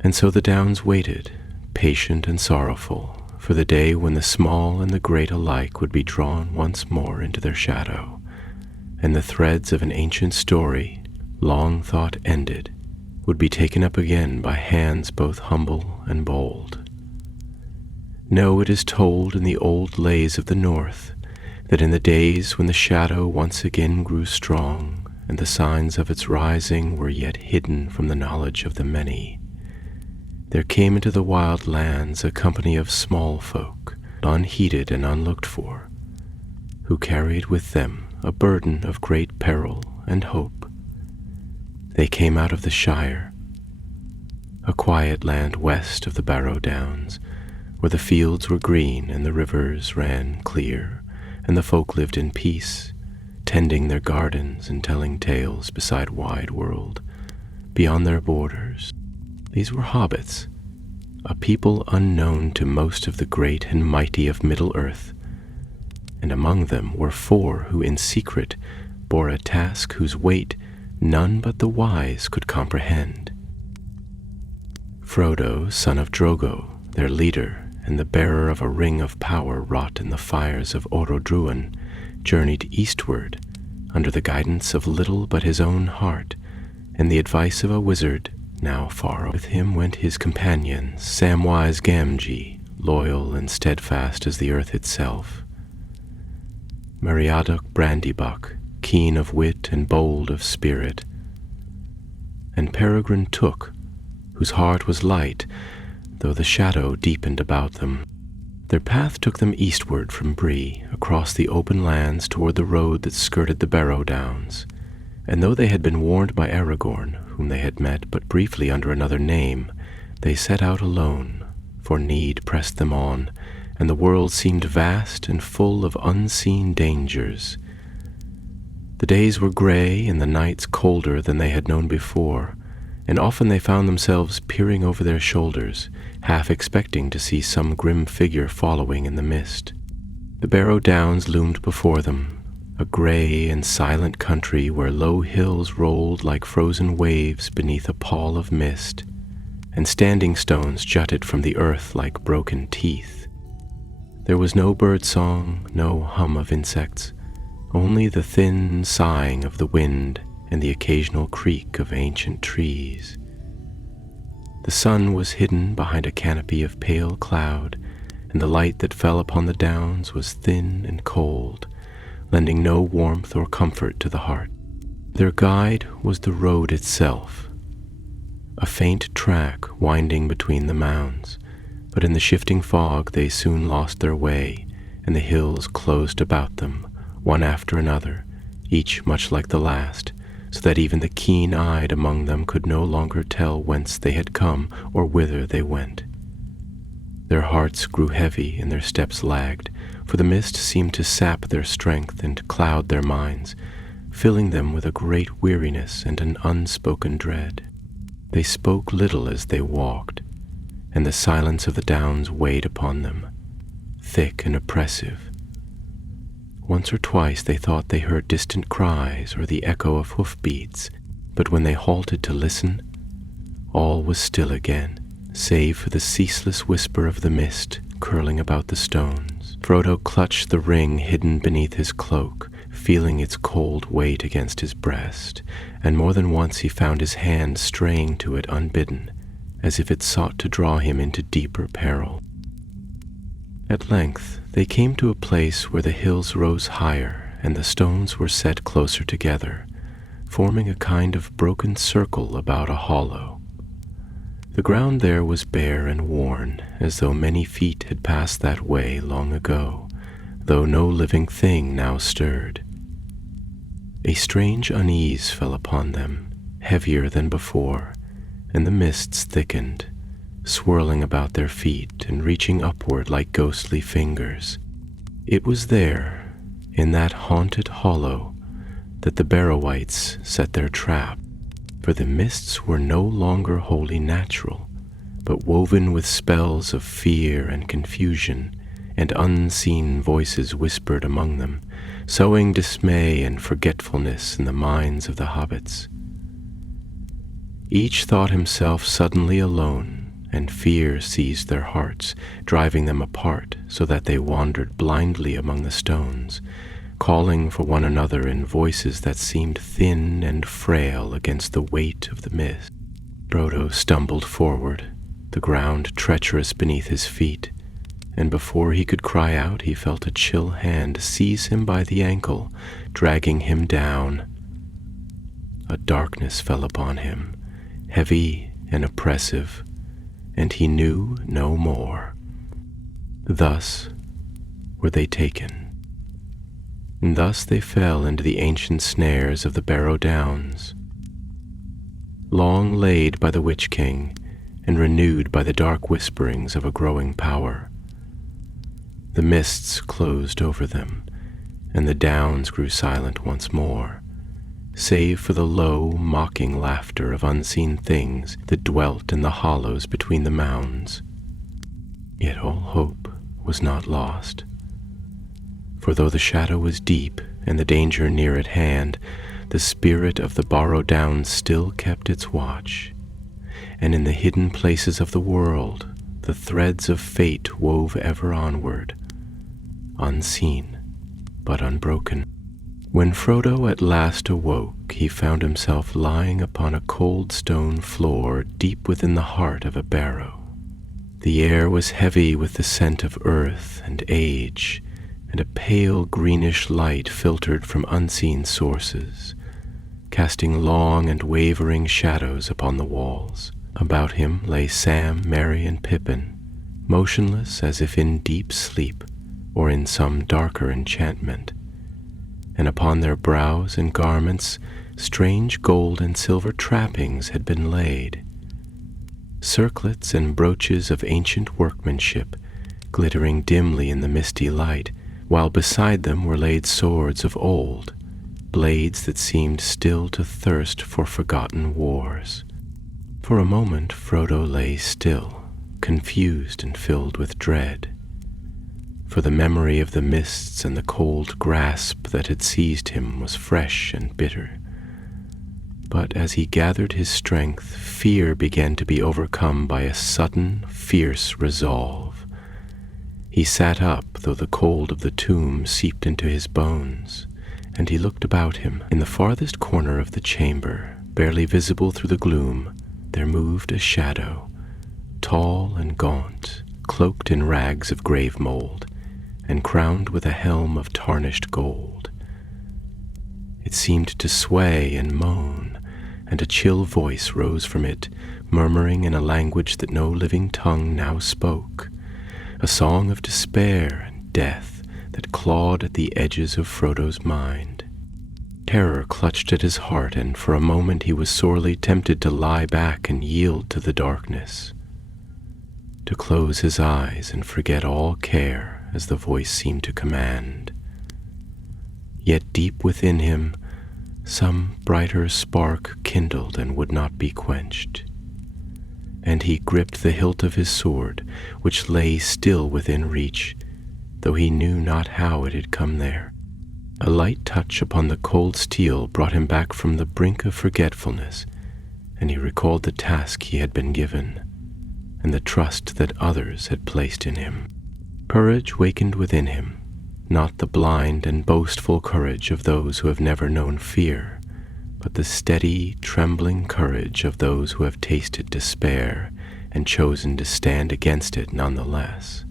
And so the Downs waited, patient and sorrowful, for the day when the small and the great alike would be drawn once more into their shadow, and the threads of an ancient story, long thought ended, would be taken up again by hands both humble and bold. No, it is told in the old lays of the North that in the days when the shadow once again grew strong, and the signs of its rising were yet hidden from the knowledge of the many, there came into the wild lands a company of small folk, unheeded and unlooked for, who carried with them a burden of great peril and hope. They came out of the Shire, a quiet land west of the Barrow Downs, where the fields were green and the rivers ran clear, and the folk lived in peace, tending their gardens and telling tales beside wide world, beyond their borders. These were hobbits, a people unknown to most of the great and mighty of Middle-earth, and among them were 4 who in secret bore a task whose weight none but the wise could comprehend. Frodo, son of Drogo, their leader, and the bearer of a ring of power wrought in the fires of Orodruin, journeyed eastward under the guidance of little but his own heart and the advice of a wizard now far. With him went his companion, Samwise Gamgee, loyal and steadfast as the earth itself, Meriadoc Brandybuck, keen of wit and bold of spirit, and Peregrine Took, whose heart was light, though the shadow deepened about them. Their path took them eastward from Bree, across the open lands toward the road that skirted the Barrow Downs, and though they had been warned by Aragorn, whom they had met but briefly under another name, they set out alone, for need pressed them on, and the world seemed vast and full of unseen dangers. The days were gray and the nights colder than they had known before, and often they found themselves peering over their shoulders, half expecting to see some grim figure following in the mist. The Barrow Downs loomed before them, a gray and silent country where low hills rolled like frozen waves beneath a pall of mist, and standing stones jutted from the earth like broken teeth. There was no bird song, no hum of insects, only the thin sighing of the wind and the occasional creak of ancient trees. The sun was hidden behind a canopy of pale cloud, and the light that fell upon the downs was thin and cold, lending no warmth or comfort to the heart. Their guide was the road itself, a faint track winding between the mounds, but in the shifting fog they soon lost their way, and the hills closed about them, one after another, each much like the last, so that even the keen-eyed among them could no longer tell whence they had come or whither they went. Their hearts grew heavy and their steps lagged, for the mist seemed to sap their strength and cloud their minds, filling them with a great weariness and an unspoken dread. They spoke little as they walked, and the silence of the downs weighed upon them, thick and oppressive. Once or twice they thought they heard distant cries or the echo of hoofbeats, but when they halted to listen, all was still again, save for the ceaseless whisper of the mist curling about the stones. Frodo clutched the ring hidden beneath his cloak, feeling its cold weight against his breast, and more than once he found his hand straying to it unbidden, as if it sought to draw him into deeper peril. At length they came to a place where the hills rose higher and the stones were set closer together, forming a kind of broken circle about a hollow. The ground there was bare and worn, as though many feet had passed that way long ago, though no living thing now stirred. A strange unease fell upon them, heavier than before, and the mists thickened, swirling about their feet and reaching upward like ghostly fingers. It was there, in that haunted hollow, that the Barrowites set their trap, for the mists were no longer wholly natural, but woven with spells of fear and confusion, and unseen voices whispered among them, sowing dismay and forgetfulness in the minds of the hobbits. Each thought himself suddenly alone, and fear seized their hearts, driving them apart so that they wandered blindly among the stones, calling for one another in voices that seemed thin and frail against the weight of the mist. Frodo stumbled forward, the ground treacherous beneath his feet, and before he could cry out, he felt a chill hand seize him by the ankle, dragging him down. A darkness fell upon him, heavy and oppressive, and he knew no more. Thus were they taken, and thus they fell into the ancient snares of the Barrow Downs, long laid by the Witch King and renewed by the dark whisperings of a growing power. The mists closed over them, and the downs grew silent once more, save for the low, mocking laughter of unseen things that dwelt in the hollows between the mounds. Yet all hope was not lost, for though the shadow was deep and the danger near at hand, the spirit of the Barrow Downs still kept its watch, and in the hidden places of the world the threads of fate wove ever onward, unseen but unbroken. When Frodo at last awoke, he found himself lying upon a cold stone floor deep within the heart of a barrow. The air was heavy with the scent of earth and age, and a pale greenish light filtered from unseen sources, casting long and wavering shadows upon the walls. About him lay Sam, Merry, and Pippin, motionless as if in deep sleep or in some darker enchantment, and upon their brows and garments strange gold and silver trappings had been laid, circlets and brooches of ancient workmanship glittering dimly in the misty light, while beside them were laid swords of old, blades that seemed still to thirst for forgotten wars. For a moment Frodo lay still, confused and filled with dread, for the memory of the mists and the cold grasp that had seized him was fresh and bitter. But as he gathered his strength, fear began to be overcome by a sudden, fierce resolve. He sat up, though the cold of the tomb seeped into his bones, and he looked about him. In the farthest corner of the chamber, barely visible through the gloom, there moved a shadow, tall and gaunt, cloaked in rags of grave mold, and crowned with a helm of tarnished gold. It seemed to sway and moan, and a chill voice rose from it, murmuring in a language that no living tongue now spoke, a song of despair and death that clawed at the edges of Frodo's mind. Terror clutched at his heart, and for a moment he was sorely tempted to lie back and yield to the darkness, to close his eyes and forget all care as the voice seemed to command. Yet deep within him some brighter spark kindled and would not be quenched, and he gripped the hilt of his sword, which lay still within reach, though he knew not how it had come there. A light touch upon the cold steel brought him back from the brink of forgetfulness, and he recalled the task he had been given, and the trust that others had placed in him. Courage wakened within him, not the blind and boastful courage of those who have never known fear, but the steady, trembling courage of those who have tasted despair and chosen to stand against it nonetheless.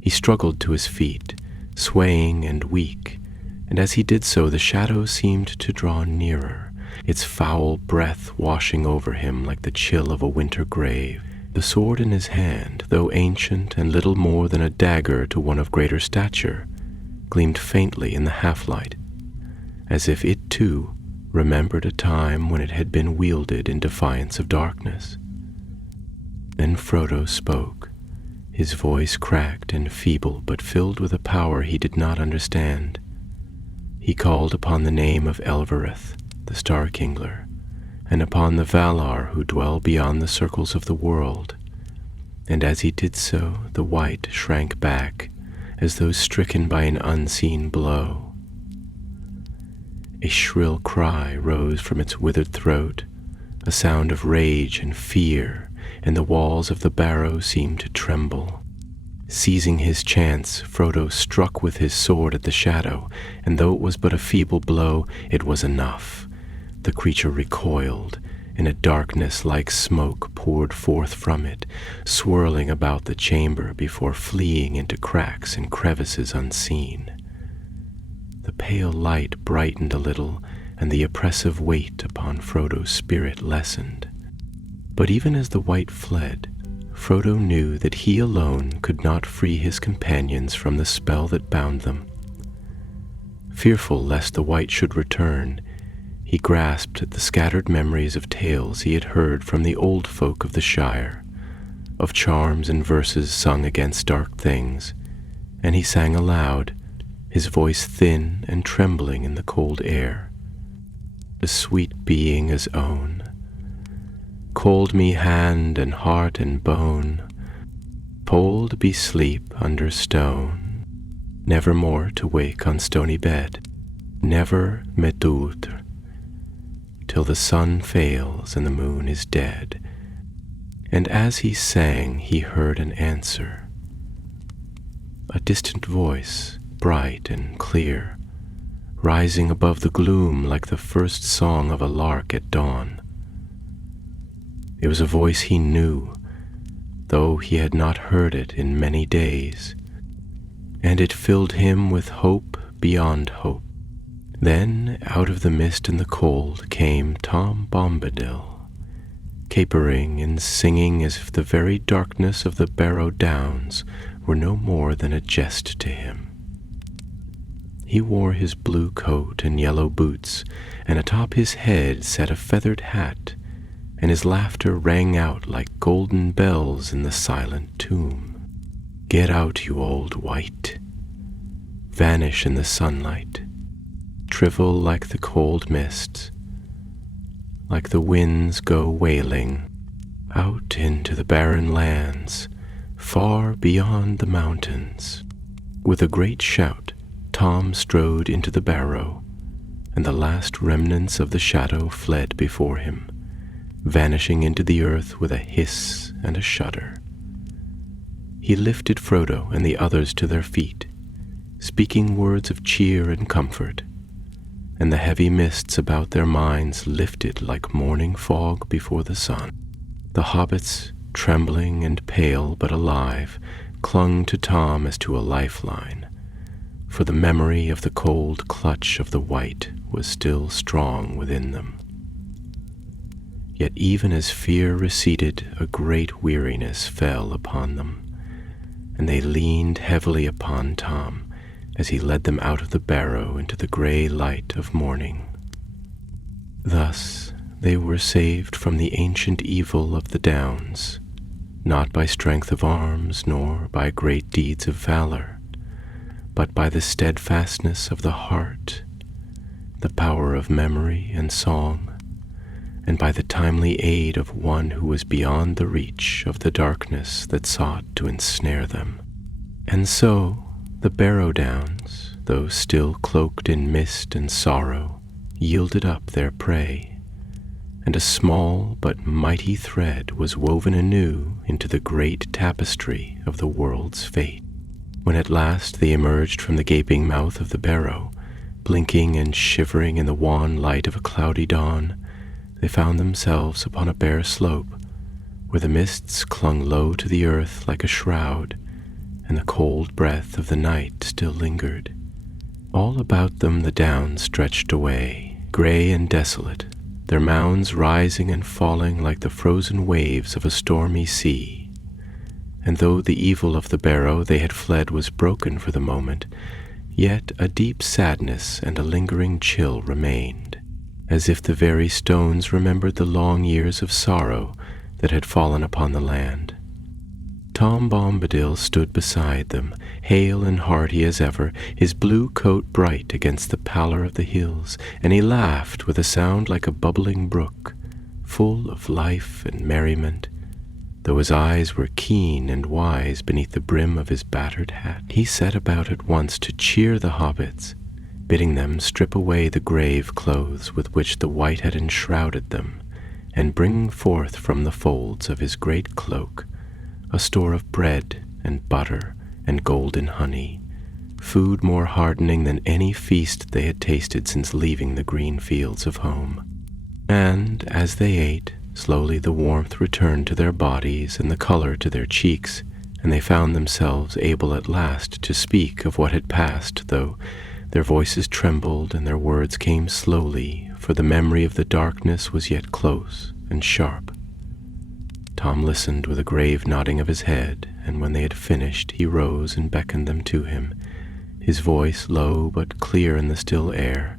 He struggled to his feet, swaying and weak, and as he did so the shadow seemed to draw nearer, its foul breath washing over him like the chill of a winter grave. The sword in his hand, though ancient and little more than a dagger to one of greater stature, gleamed faintly in the half-light, as if it too remembered a time when it had been wielded in defiance of darkness. Then Frodo spoke, his voice cracked and feeble but filled with a power he did not understand. He called upon the name of Elbereth, the Star-Kingler, and upon the Valar who dwell beyond the circles of the world, and as he did so, the white shrank back, as though stricken by an unseen blow. A shrill cry rose from its withered throat, a sound of rage and fear, and the walls of the barrow seemed to tremble. Seizing his chance, Frodo struck with his sword at the shadow, and though it was but a feeble blow, it was enough. The creature recoiled, and a darkness like smoke poured forth from it, swirling about the chamber before fleeing into cracks and crevices unseen. The pale light brightened a little, and the oppressive weight upon Frodo's spirit lessened. But even as the white fled, Frodo knew that he alone could not free his companions from the spell that bound them. Fearful lest the white should return, he grasped at the scattered memories of tales he had heard from the old folk of the Shire, of charms and verses sung against dark things, and he sang aloud, his voice thin and trembling in the cold air. The sweet being as own, cold me hand and heart and bone, cold be sleep under stone, never more to wake on stony bed, never medoutre, till the sun fails and the moon is dead. And as he sang, he heard an answer, a distant voice, bright and clear, rising above the gloom like the first song of a lark at dawn. It was a voice he knew, though he had not heard it in many days, and it filled him with hope beyond hope. Then out of the mist and the cold came Tom Bombadil, capering and singing as if the very darkness of the Barrow Downs were no more than a jest to him. He wore his blue coat and yellow boots, and atop his head sat a feathered hat, and his laughter rang out like golden bells in the silent tomb. Get out, you old wight. Vanish in the sunlight. Shrivel like the cold mists, like the winds go wailing, out into the barren lands, far beyond the mountains. With a great shout, Tom strode into the barrow, and the last remnants of the shadow fled before him, vanishing into the earth with a hiss and a shudder. He lifted Frodo and the others to their feet, speaking words of cheer and comfort, and the heavy mists about their minds lifted like morning fog before the sun. The hobbits, trembling and pale but alive, clung to Tom as to a lifeline, for the memory of the cold clutch of the white was still strong within them. Yet even as fear receded, a great weariness fell upon them, and they leaned heavily upon Tom as he led them out of the barrow into the grey light of morning. Thus they were saved from the ancient evil of the Downs, not by strength of arms nor by great deeds of valor, but by the steadfastness of the heart, the power of memory and song, and by the timely aid of one who was beyond the reach of the darkness that sought to ensnare them. And so the Barrow Downs, though still cloaked in mist and sorrow, yielded up their prey, and a small but mighty thread was woven anew into the great tapestry of the world's fate. When at last they emerged from the gaping mouth of the barrow, blinking and shivering in the wan light of a cloudy dawn, they found themselves upon a bare slope, where the mists clung low to the earth like a shroud, and the cold breath of the night still lingered. All about them the downs stretched away, grey and desolate, their mounds rising and falling like the frozen waves of a stormy sea. And though the evil of the barrow they had fled was broken for the moment, yet a deep sadness and a lingering chill remained, as if the very stones remembered the long years of sorrow that had fallen upon the land. Tom Bombadil stood beside them, hale and hearty as ever, his blue coat bright against the pallor of the hills, and he laughed with a sound like a bubbling brook, full of life and merriment, Though his eyes were keen and wise beneath the brim of his battered hat, he set about at once to cheer the hobbits, bidding them strip away the grave clothes with which the wight had enshrouded them, and bring forth from the folds of his great cloak a store of bread and butter and golden honey, food more hardening than any feast they had tasted since leaving the green fields of home. And as they ate, slowly the warmth returned to their bodies and the color to their cheeks, and they found themselves able at last to speak of what had passed, though their voices trembled and their words came slowly, for the memory of the darkness was yet close and sharp. Tom listened with a grave nodding of his head, and when they had finished, he rose and beckoned them to him, his voice low but clear in the still air.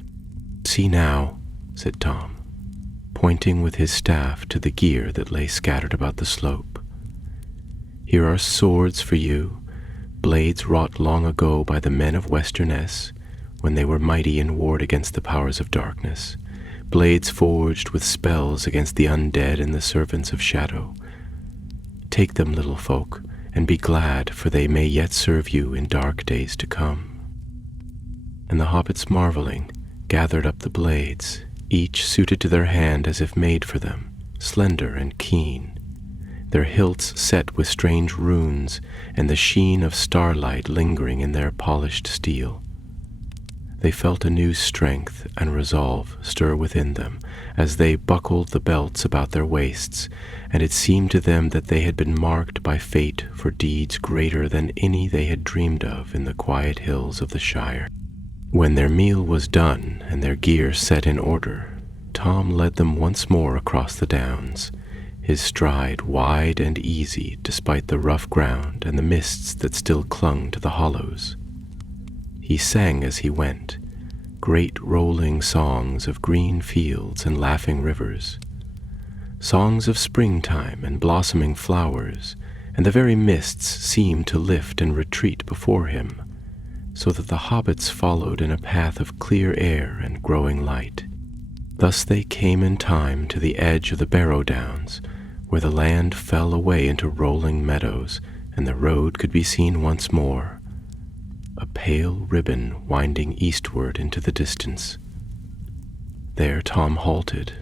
"See now," said Tom, pointing with his staff to the gear that lay scattered about the slope. "Here are swords for you, blades wrought long ago by the men of Westernesse, when they were mighty in war against the powers of darkness, blades forged with spells against the undead and the servants of shadow. Take them, little folk, and be glad, for they may yet serve you in dark days to come." And the hobbits, marveling, gathered up the blades, each suited to their hand as if made for them, slender and keen, their hilts set with strange runes, and the sheen of starlight lingering in their polished steel. They felt a new strength and resolve stir within them as they buckled the belts about their waists, and it seemed to them that they had been marked by fate for deeds greater than any they had dreamed of in the quiet hills of the Shire. When their meal was done and their gear set in order, Tom led them once more across the downs, his stride wide and easy despite the rough ground and the mists that still clung to the hollows. He sang as he went, great rolling songs of green fields and laughing rivers, songs of springtime and blossoming flowers, and the very mists seemed to lift and retreat before him, so that the hobbits followed in a path of clear air and growing light. Thus they came in time to the edge of the Barrow Downs, where the land fell away into rolling meadows, and the road could be seen once more, a pale ribbon winding eastward into the distance. There Tom halted,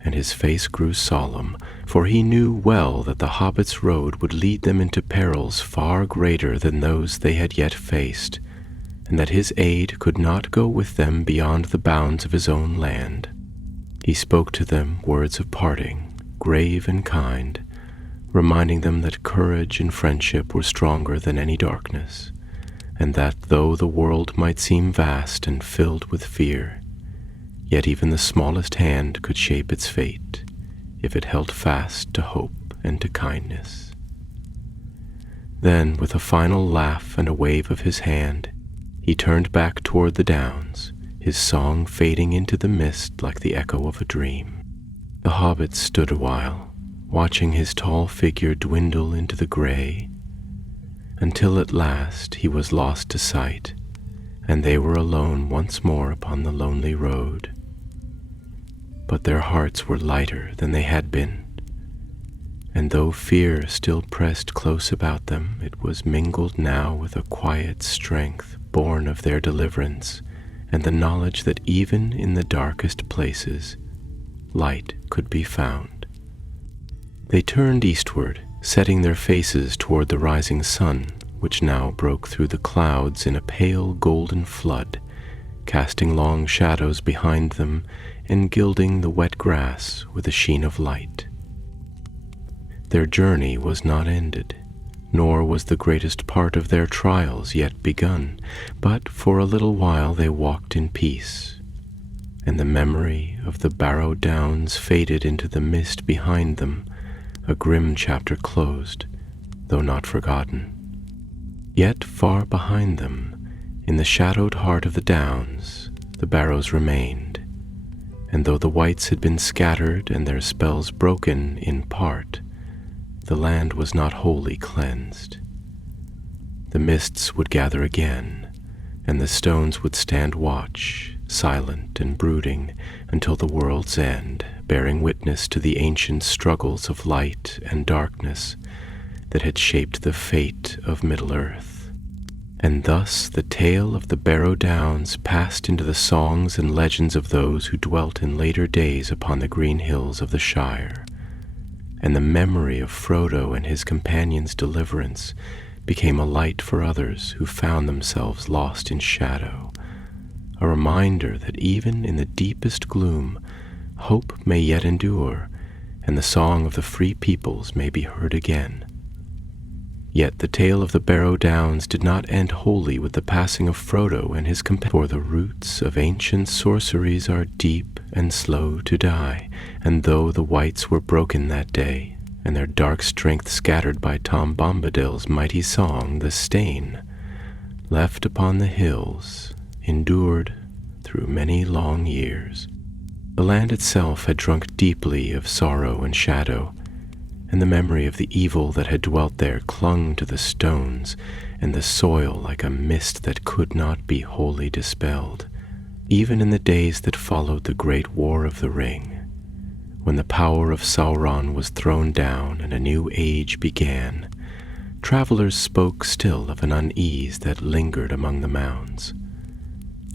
and his face grew solemn, for he knew well that the hobbits' road would lead them into perils far greater than those they had yet faced, and that his aid could not go with them beyond the bounds of his own land. He spoke to them words of parting, grave and kind, reminding them that courage and friendship were stronger than any darkness, and that though the world might seem vast and filled with fear, yet even the smallest hand could shape its fate if it held fast to hope and to kindness. Then, with a final laugh and a wave of his hand, he turned back toward the downs, his song fading into the mist like the echo of a dream. The hobbits stood a while, watching his tall figure dwindle into the gray, until at last he was lost to sight, and they were alone once more upon the lonely road. But their hearts were lighter than they had been, and though fear still pressed close about them, it was mingled now with a quiet strength born of their deliverance, and the knowledge that even in the darkest places, light could be found. They turned eastward, setting their faces toward the rising sun, which now broke through the clouds in a pale golden flood, casting long shadows behind them and gilding the wet grass with a sheen of light. Their journey was not ended, nor was the greatest part of their trials yet begun, but for a little while they walked in peace, and the memory of the Barrow Downs faded into the mist behind them, a grim chapter closed, though not forgotten. Yet far behind them, in the shadowed heart of the Downs, the Barrows remained, and though the wights had been scattered and their spells broken in part, the land was not wholly cleansed. The mists would gather again, and the stones would stand watch, silent and brooding until the world's end, bearing witness to the ancient struggles of light and darkness that had shaped the fate of Middle-earth. And thus the tale of the Barrow Downs passed into the songs and legends of those who dwelt in later days upon the green hills of the Shire, and the memory of Frodo and his companions' deliverance became a light for others who found themselves lost in shadow, a reminder that even in the deepest gloom, hope may yet endure, and the song of the free peoples may be heard again. Yet the tale of the Barrow Downs did not end wholly with the passing of Frodo and his companions, for the roots of ancient sorceries are deep and slow to die, and though the wights were broken that day, and their dark strength scattered by Tom Bombadil's mighty song, the stain, left upon the hills, endured through many long years. The land itself had drunk deeply of sorrow and shadow, and the memory of the evil that had dwelt there clung to the stones and the soil like a mist that could not be wholly dispelled. Even in the days that followed the Great War of the Ring, when the power of Sauron was thrown down and a new age began, travelers spoke still of an unease that lingered among the Mounds,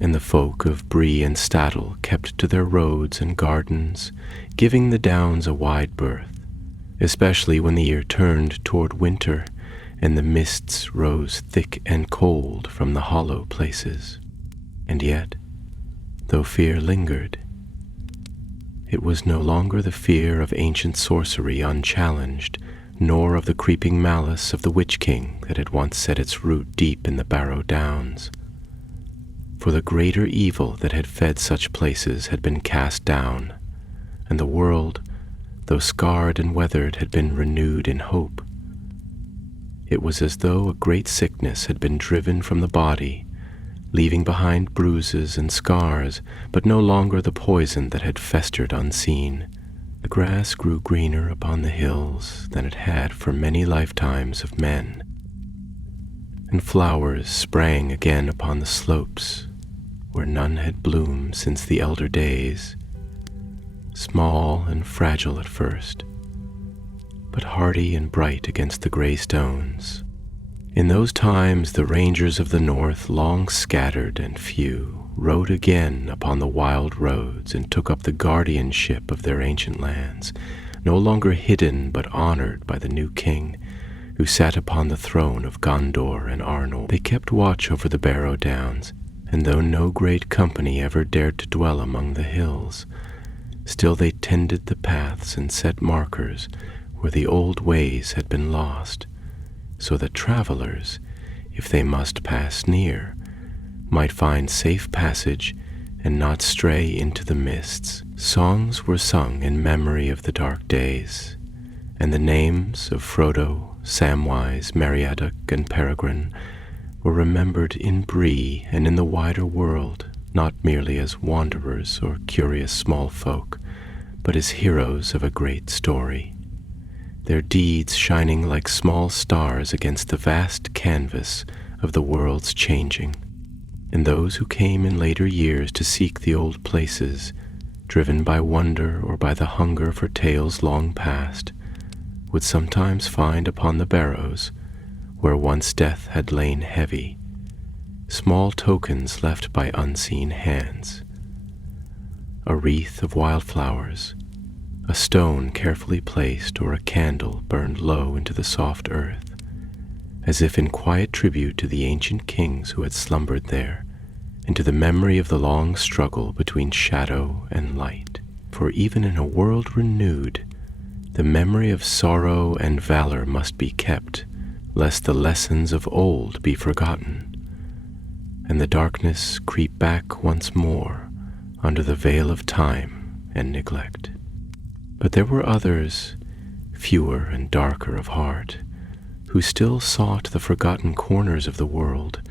and the folk of Bree and Stattle kept to their roads and gardens, giving the Downs a wide berth, especially when the year turned toward winter and the mists rose thick and cold from the hollow places. And yet, though fear lingered, it was no longer the fear of ancient sorcery unchallenged, nor of the creeping malice of the Witch King that had once set its root deep in the Barrow Downs. For the greater evil that had fed such places had been cast down, and the world, though scarred and weathered, had been renewed in hope. It was as though a great sickness had been driven from the body, leaving behind bruises and scars, but no longer the poison that had festered unseen. The grass grew greener upon the hills than it had for many lifetimes of men, and flowers sprang again upon the slopes where none had bloomed since the elder days, small and fragile at first, but hardy and bright against the gray stones. In those times the rangers of the north, long scattered and few, rode again upon the wild roads and took up the guardianship of their ancient lands, no longer hidden but honored by the new king, who sat upon the throne of Gondor and Arnor. They kept watch over the Barrow Downs, and though no great company ever dared to dwell among the hills, still they tended the paths and set markers where the old ways had been lost, so that travelers, if they must pass near, might find safe passage and not stray into the mists. Songs were sung in memory of the dark days, and the names of Frodo, Samwise, Meriadoc, and Peregrine were remembered in Bree and in the wider world, not merely as wanderers or curious small folk, but as heroes of a great story, their deeds shining like small stars against the vast canvas of the world's changing. And those who came in later years to seek the old places, driven by wonder or by the hunger for tales long past, would sometimes find upon the barrows, where once death had lain heavy, small tokens left by unseen hands. A wreath of wildflowers, a stone carefully placed, or a candle burned low into the soft earth, as if in quiet tribute to the ancient kings who had slumbered there, and to the memory of the long struggle between shadow and light. For even in a world renewed, the memory of sorrow and valor must be kept, lest the lessons of old be forgotten, and the darkness creep back once more under the veil of time and neglect. But there were others, fewer and darker of heart, who still sought the forgotten corners of the world,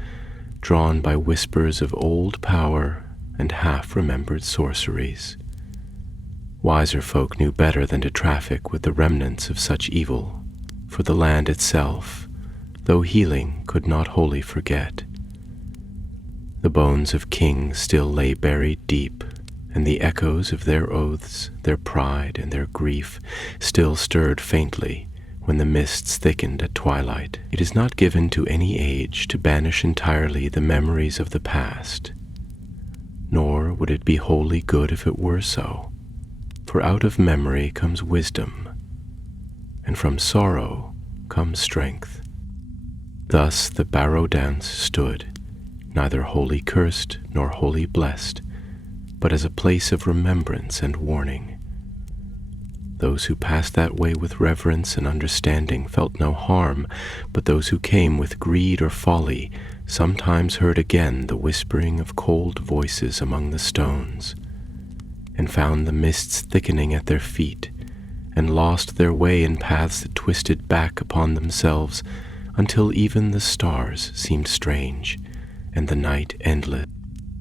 drawn by whispers of old power and half-remembered sorceries. Wiser folk knew better than to traffic with the remnants of such evil, for the land itself, though healing, could not wholly forget. The bones of kings still lay buried deep, and the echoes of their oaths, their pride, and their grief still stirred faintly when the mists thickened at twilight. It is not given to any age to banish entirely the memories of the past, nor would it be wholly good if it were so, for out of memory comes wisdom, and from sorrow comes strength. Thus the Barrow dance stood, neither wholly cursed nor wholly blessed, but as a place of remembrance and warning. Those who passed that way with reverence and understanding felt no harm, but those who came with greed or folly sometimes heard again the whispering of cold voices among the stones, and found the mists thickening at their feet, and lost their way in paths that twisted back upon themselves until even the stars seemed strange and the night endless.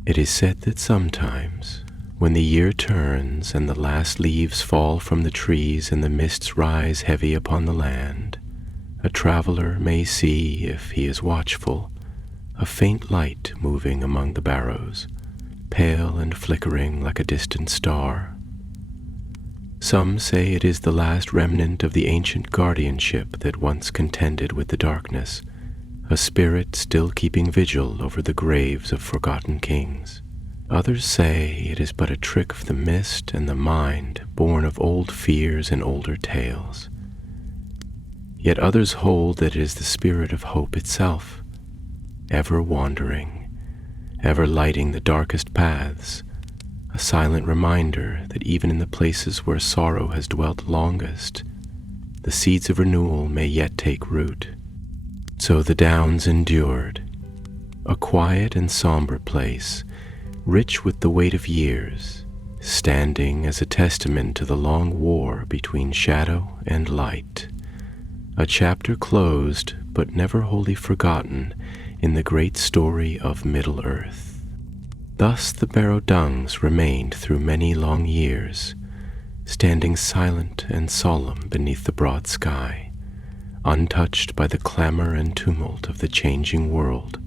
It is said that sometimes, when the year turns and the last leaves fall from the trees and the mists rise heavy upon the land, a traveler may see, if he is watchful, a faint light moving among the barrows, pale and flickering like a distant star. Some say it is the last remnant of the ancient guardianship that once contended with the darkness, a spirit still keeping vigil over the graves of forgotten kings. Others say it is but a trick of the mist and the mind, born of old fears and older tales. Yet others hold that it is the spirit of hope itself, ever wandering, ever lighting the darkest paths, a silent reminder that even in the places where sorrow has dwelt longest, the seeds of renewal may yet take root. So the Downs endured, a quiet and somber place, rich with the weight of years, standing as a testament to the long war between shadow and light, a chapter closed but never wholly forgotten in the great story of Middle-earth. Thus the Barrow Dungs remained through many long years, standing silent and solemn beneath the broad sky, untouched by the clamor and tumult of the changing world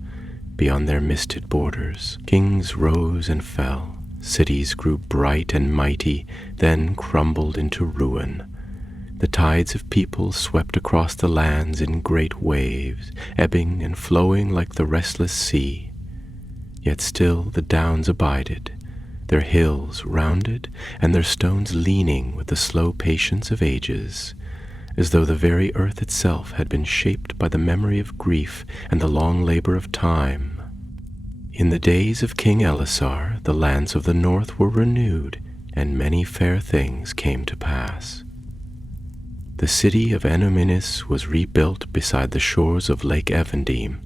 beyond their misted borders. Kings rose and fell, cities grew bright and mighty, then crumbled into ruin. The tides of people swept across the lands in great waves, ebbing and flowing like the restless sea. Yet still the Downs abided, their hills rounded and their stones leaning with the slow patience of ages, as though the very earth itself had been shaped by the memory of grief and the long labor of time. In the days of King Elisar, the lands of the north were renewed, and many fair things came to pass. The city of Enominis was rebuilt beside the shores of Lake Evandime,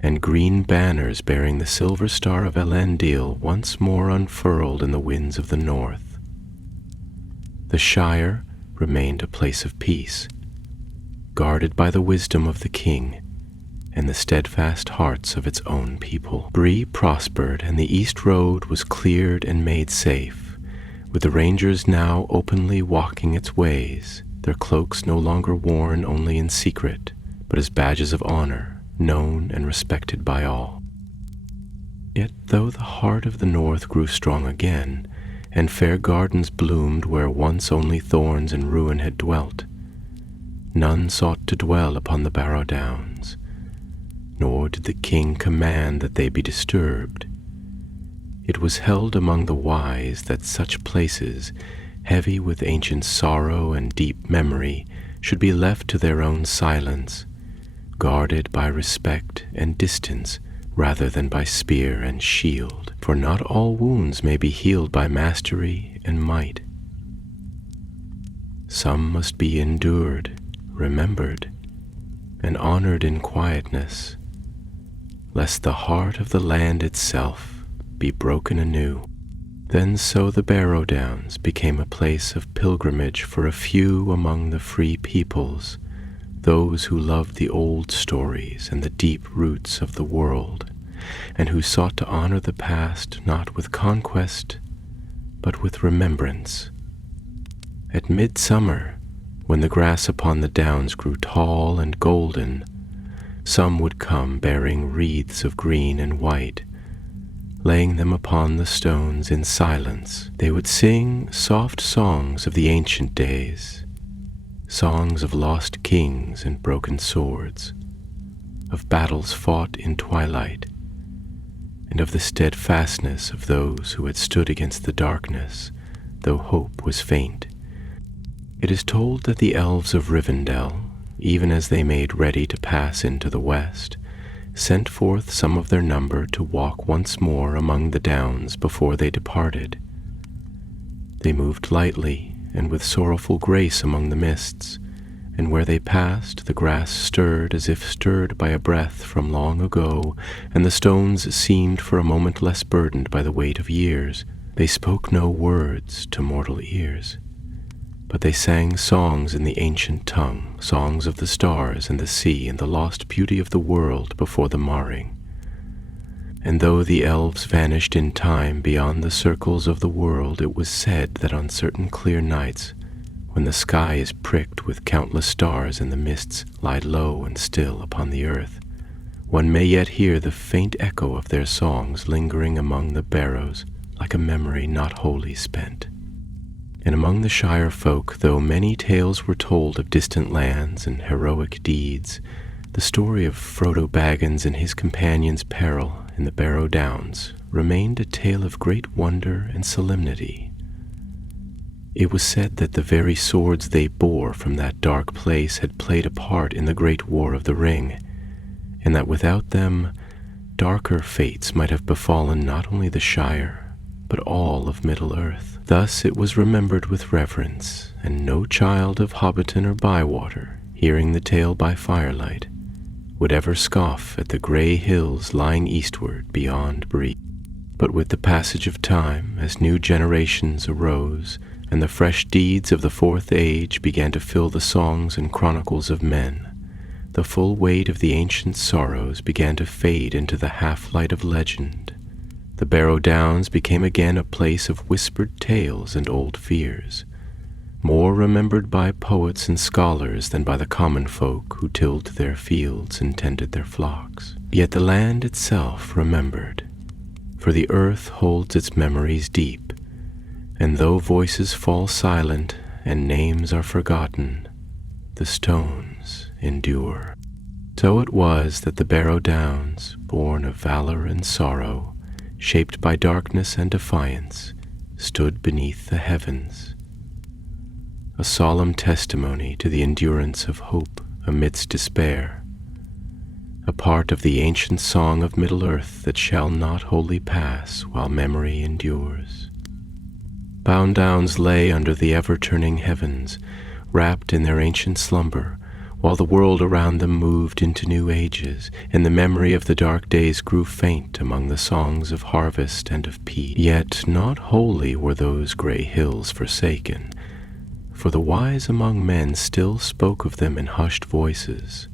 and green banners bearing the silver star of Elendil once more unfurled in the winds of the north. The Shire remained a place of peace, guarded by the wisdom of the king and the steadfast hearts of its own people. Bree prospered, and the east road was cleared and made safe, with the rangers now openly walking its ways, their cloaks no longer worn only in secret, but as badges of honor, known and respected by all. Yet though the heart of the north grew strong again, and fair gardens bloomed where once only thorns and ruin had dwelt, none sought to dwell upon the Barrow Downs, nor did the king command that they be disturbed. It was held among the wise that such places, heavy with ancient sorrow and deep memory, should be left to their own silence, guarded by respect and distance rather than by spear and shield, for not all wounds may be healed by mastery and might. Some must be endured, remembered, and honored in quietness, lest the heart of the land itself be broken anew. Then so the Barrow Downs became a place of pilgrimage for a few among the free peoples, those who loved the old stories and the deep roots of the world, and who sought to honor the past not with conquest, but with remembrance. At midsummer, when the grass upon the downs grew tall and golden, some would come bearing wreaths of green and white, Laying them upon the stones in silence, they would sing soft songs of the ancient days, songs of lost kings and broken swords, of battles fought in twilight, and of the steadfastness of those who had stood against the darkness, though hope was faint. It is told that the elves of Rivendell, even as they made ready to pass into the west, sent forth some of their number to walk once more among the downs before they departed. They moved lightly and with sorrowful grace among the mists, and where they passed the grass stirred as if stirred by a breath from long ago, and the stones seemed for a moment less burdened by the weight of years. They spoke no words to mortal ears, but they sang songs in the ancient tongue, songs of the stars and the sea and the lost beauty of the world before the marring. And though the elves vanished in time beyond the circles of the world, it was said that on certain clear nights, when the sky is pricked with countless stars and the mists lie low and still upon the earth, one may yet hear the faint echo of their songs lingering among the barrows like a memory not wholly spent. And among the Shire folk, though many tales were told of distant lands and heroic deeds, the story of Frodo Baggins and his companions' peril in the Barrow Downs remained a tale of great wonder and solemnity. It was said that the very swords they bore from that dark place had played a part in the great War of the Ring, and that without them, darker fates might have befallen not only the Shire, but all of Middle-earth. Thus it was remembered with reverence, and no child of Hobbiton or Bywater, hearing the tale by firelight, would ever scoff at the grey hills lying eastward beyond Bree. But with the passage of time, as new generations arose, and the fresh deeds of the Fourth Age began to fill the songs and chronicles of men, the full weight of the ancient sorrows began to fade into the half-light of legend. The Barrow Downs became again a place of whispered tales and old fears, more remembered by poets and scholars than by the common folk who tilled their fields and tended their flocks. Yet the land itself remembered, for the earth holds its memories deep, and though voices fall silent and names are forgotten, the stones endure. So it was that the Barrow Downs, born of valor and sorrow, shaped by darkness and defiance, stood beneath the heavens, a solemn testimony to the endurance of hope amidst despair, a part of the ancient song of Middle-earth that shall not wholly pass while memory endures. Bound Downs lay under the ever-turning heavens, wrapped in their ancient slumber, while the world around them moved into new ages, and the memory of the dark days grew faint among the songs of harvest and of peace. Yet not wholly were those grey hills forsaken, for the wise among men still spoke of them in hushed voices.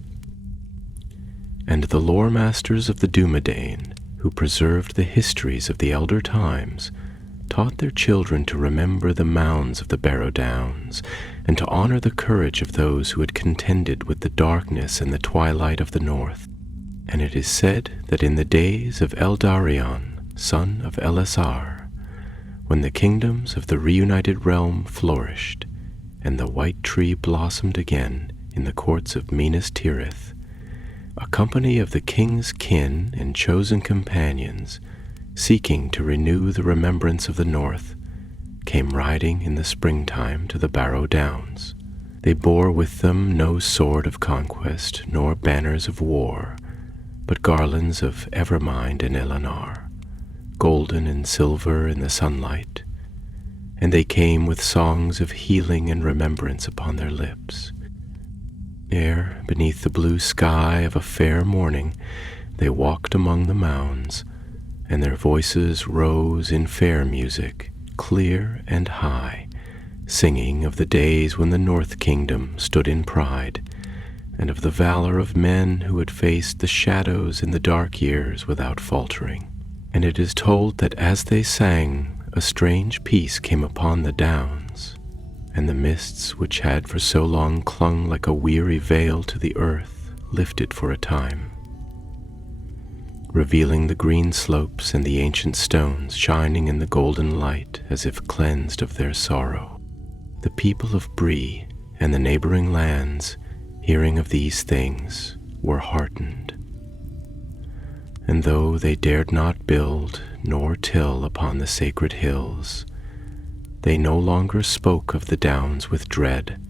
And the lore-masters of the Dunedain, who preserved the histories of the elder times, taught their children to remember the mounds of the Barrow Downs, and to honor the courage of those who had contended with the darkness and the twilight of the north. And it is said that in the days of Eldarion, son of Elisar, when the kingdoms of the reunited realm flourished, and the white tree blossomed again in the courts of Minas Tirith, a company of the king's kin and chosen companions, seeking to renew the remembrance of the north, came riding in the springtime to the Barrow Downs. They bore with them no sword of conquest, nor banners of war, but garlands of Evermind and Eleanor, golden and silver in the sunlight, and they came with songs of healing and remembrance upon their lips. Ere, beneath the blue sky of a fair morning, they walked among the mounds, and their voices rose in fair music, clear and high, singing of the days when the North Kingdom stood in pride, and of the valor of men who had faced the shadows in the dark years without faltering. And it is told that as they sang, a strange peace came upon the downs, and the mists which had for so long clung like a weary veil to the earth lifted for a time. revealing the green slopes and the ancient stones shining in the golden light as if cleansed of their sorrow. The people of Bree and the neighboring lands, hearing of these things, were heartened. And though they dared not build nor till upon the sacred hills, they no longer spoke of the downs with dread,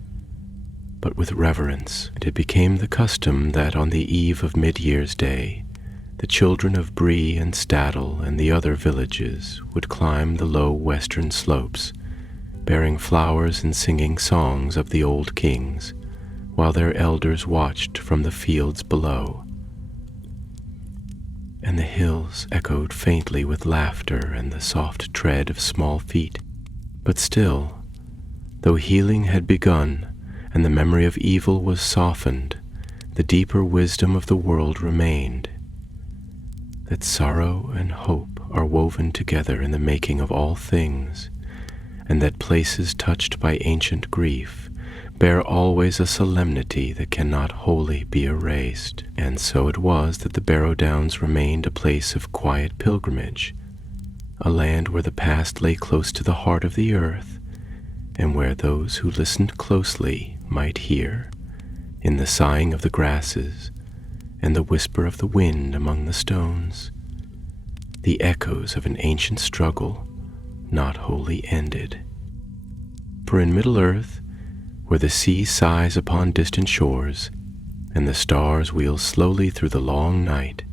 but with reverence. And it became the custom that on the eve of Mid-Year's Day, the children of Bree and Staddle and the other villages would climb the low western slopes, bearing flowers and singing songs of the old kings, while their elders watched from the fields below. And the hills echoed faintly with laughter and the soft tread of small feet. But still, though healing had begun and the memory of evil was softened, the deeper wisdom of the world remained, that sorrow and hope are woven together in the making of all things, and that places touched by ancient grief bear always a solemnity that cannot wholly be erased. And so it was that the Barrow Downs remained a place of quiet pilgrimage, a land where the past lay close to the heart of the earth, and where those who listened closely might hear, in the sighing of the grasses and the whisper of the wind among the stones, the echoes of an ancient struggle not wholly ended. For in Middle-earth, where the sea sighs upon distant shores and the stars wheel slowly through the long night,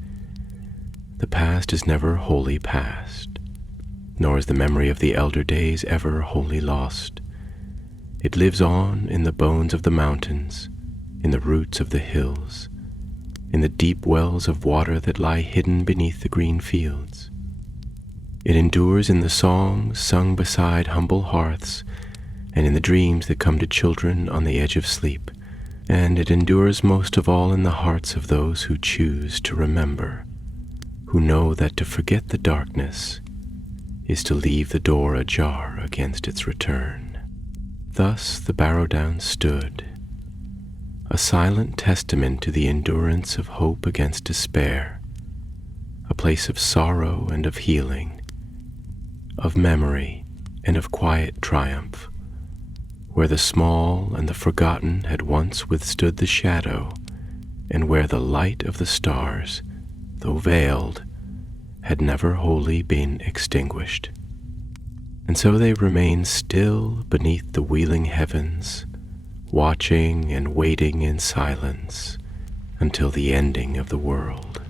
the past is never wholly past, nor is the memory of the elder days ever wholly lost. It lives on in the bones of the mountains, in the roots of the hills, in the deep wells of water that lie hidden beneath the green fields. It endures in the songs sung beside humble hearths, and in the dreams that come to children on the edge of sleep, and it endures most of all in the hearts of those who choose to remember, who know that to forget the darkness is to leave the door ajar against its return. Thus the Barrow Downs stood, a silent testament to the endurance of hope against despair, a place of sorrow and of healing, of memory and of quiet triumph, where the small and the forgotten had once withstood the shadow, and where the light of the stars, though veiled, had never wholly been extinguished. And so they remained still beneath the wheeling heavens, watching and waiting in silence until the ending of the world.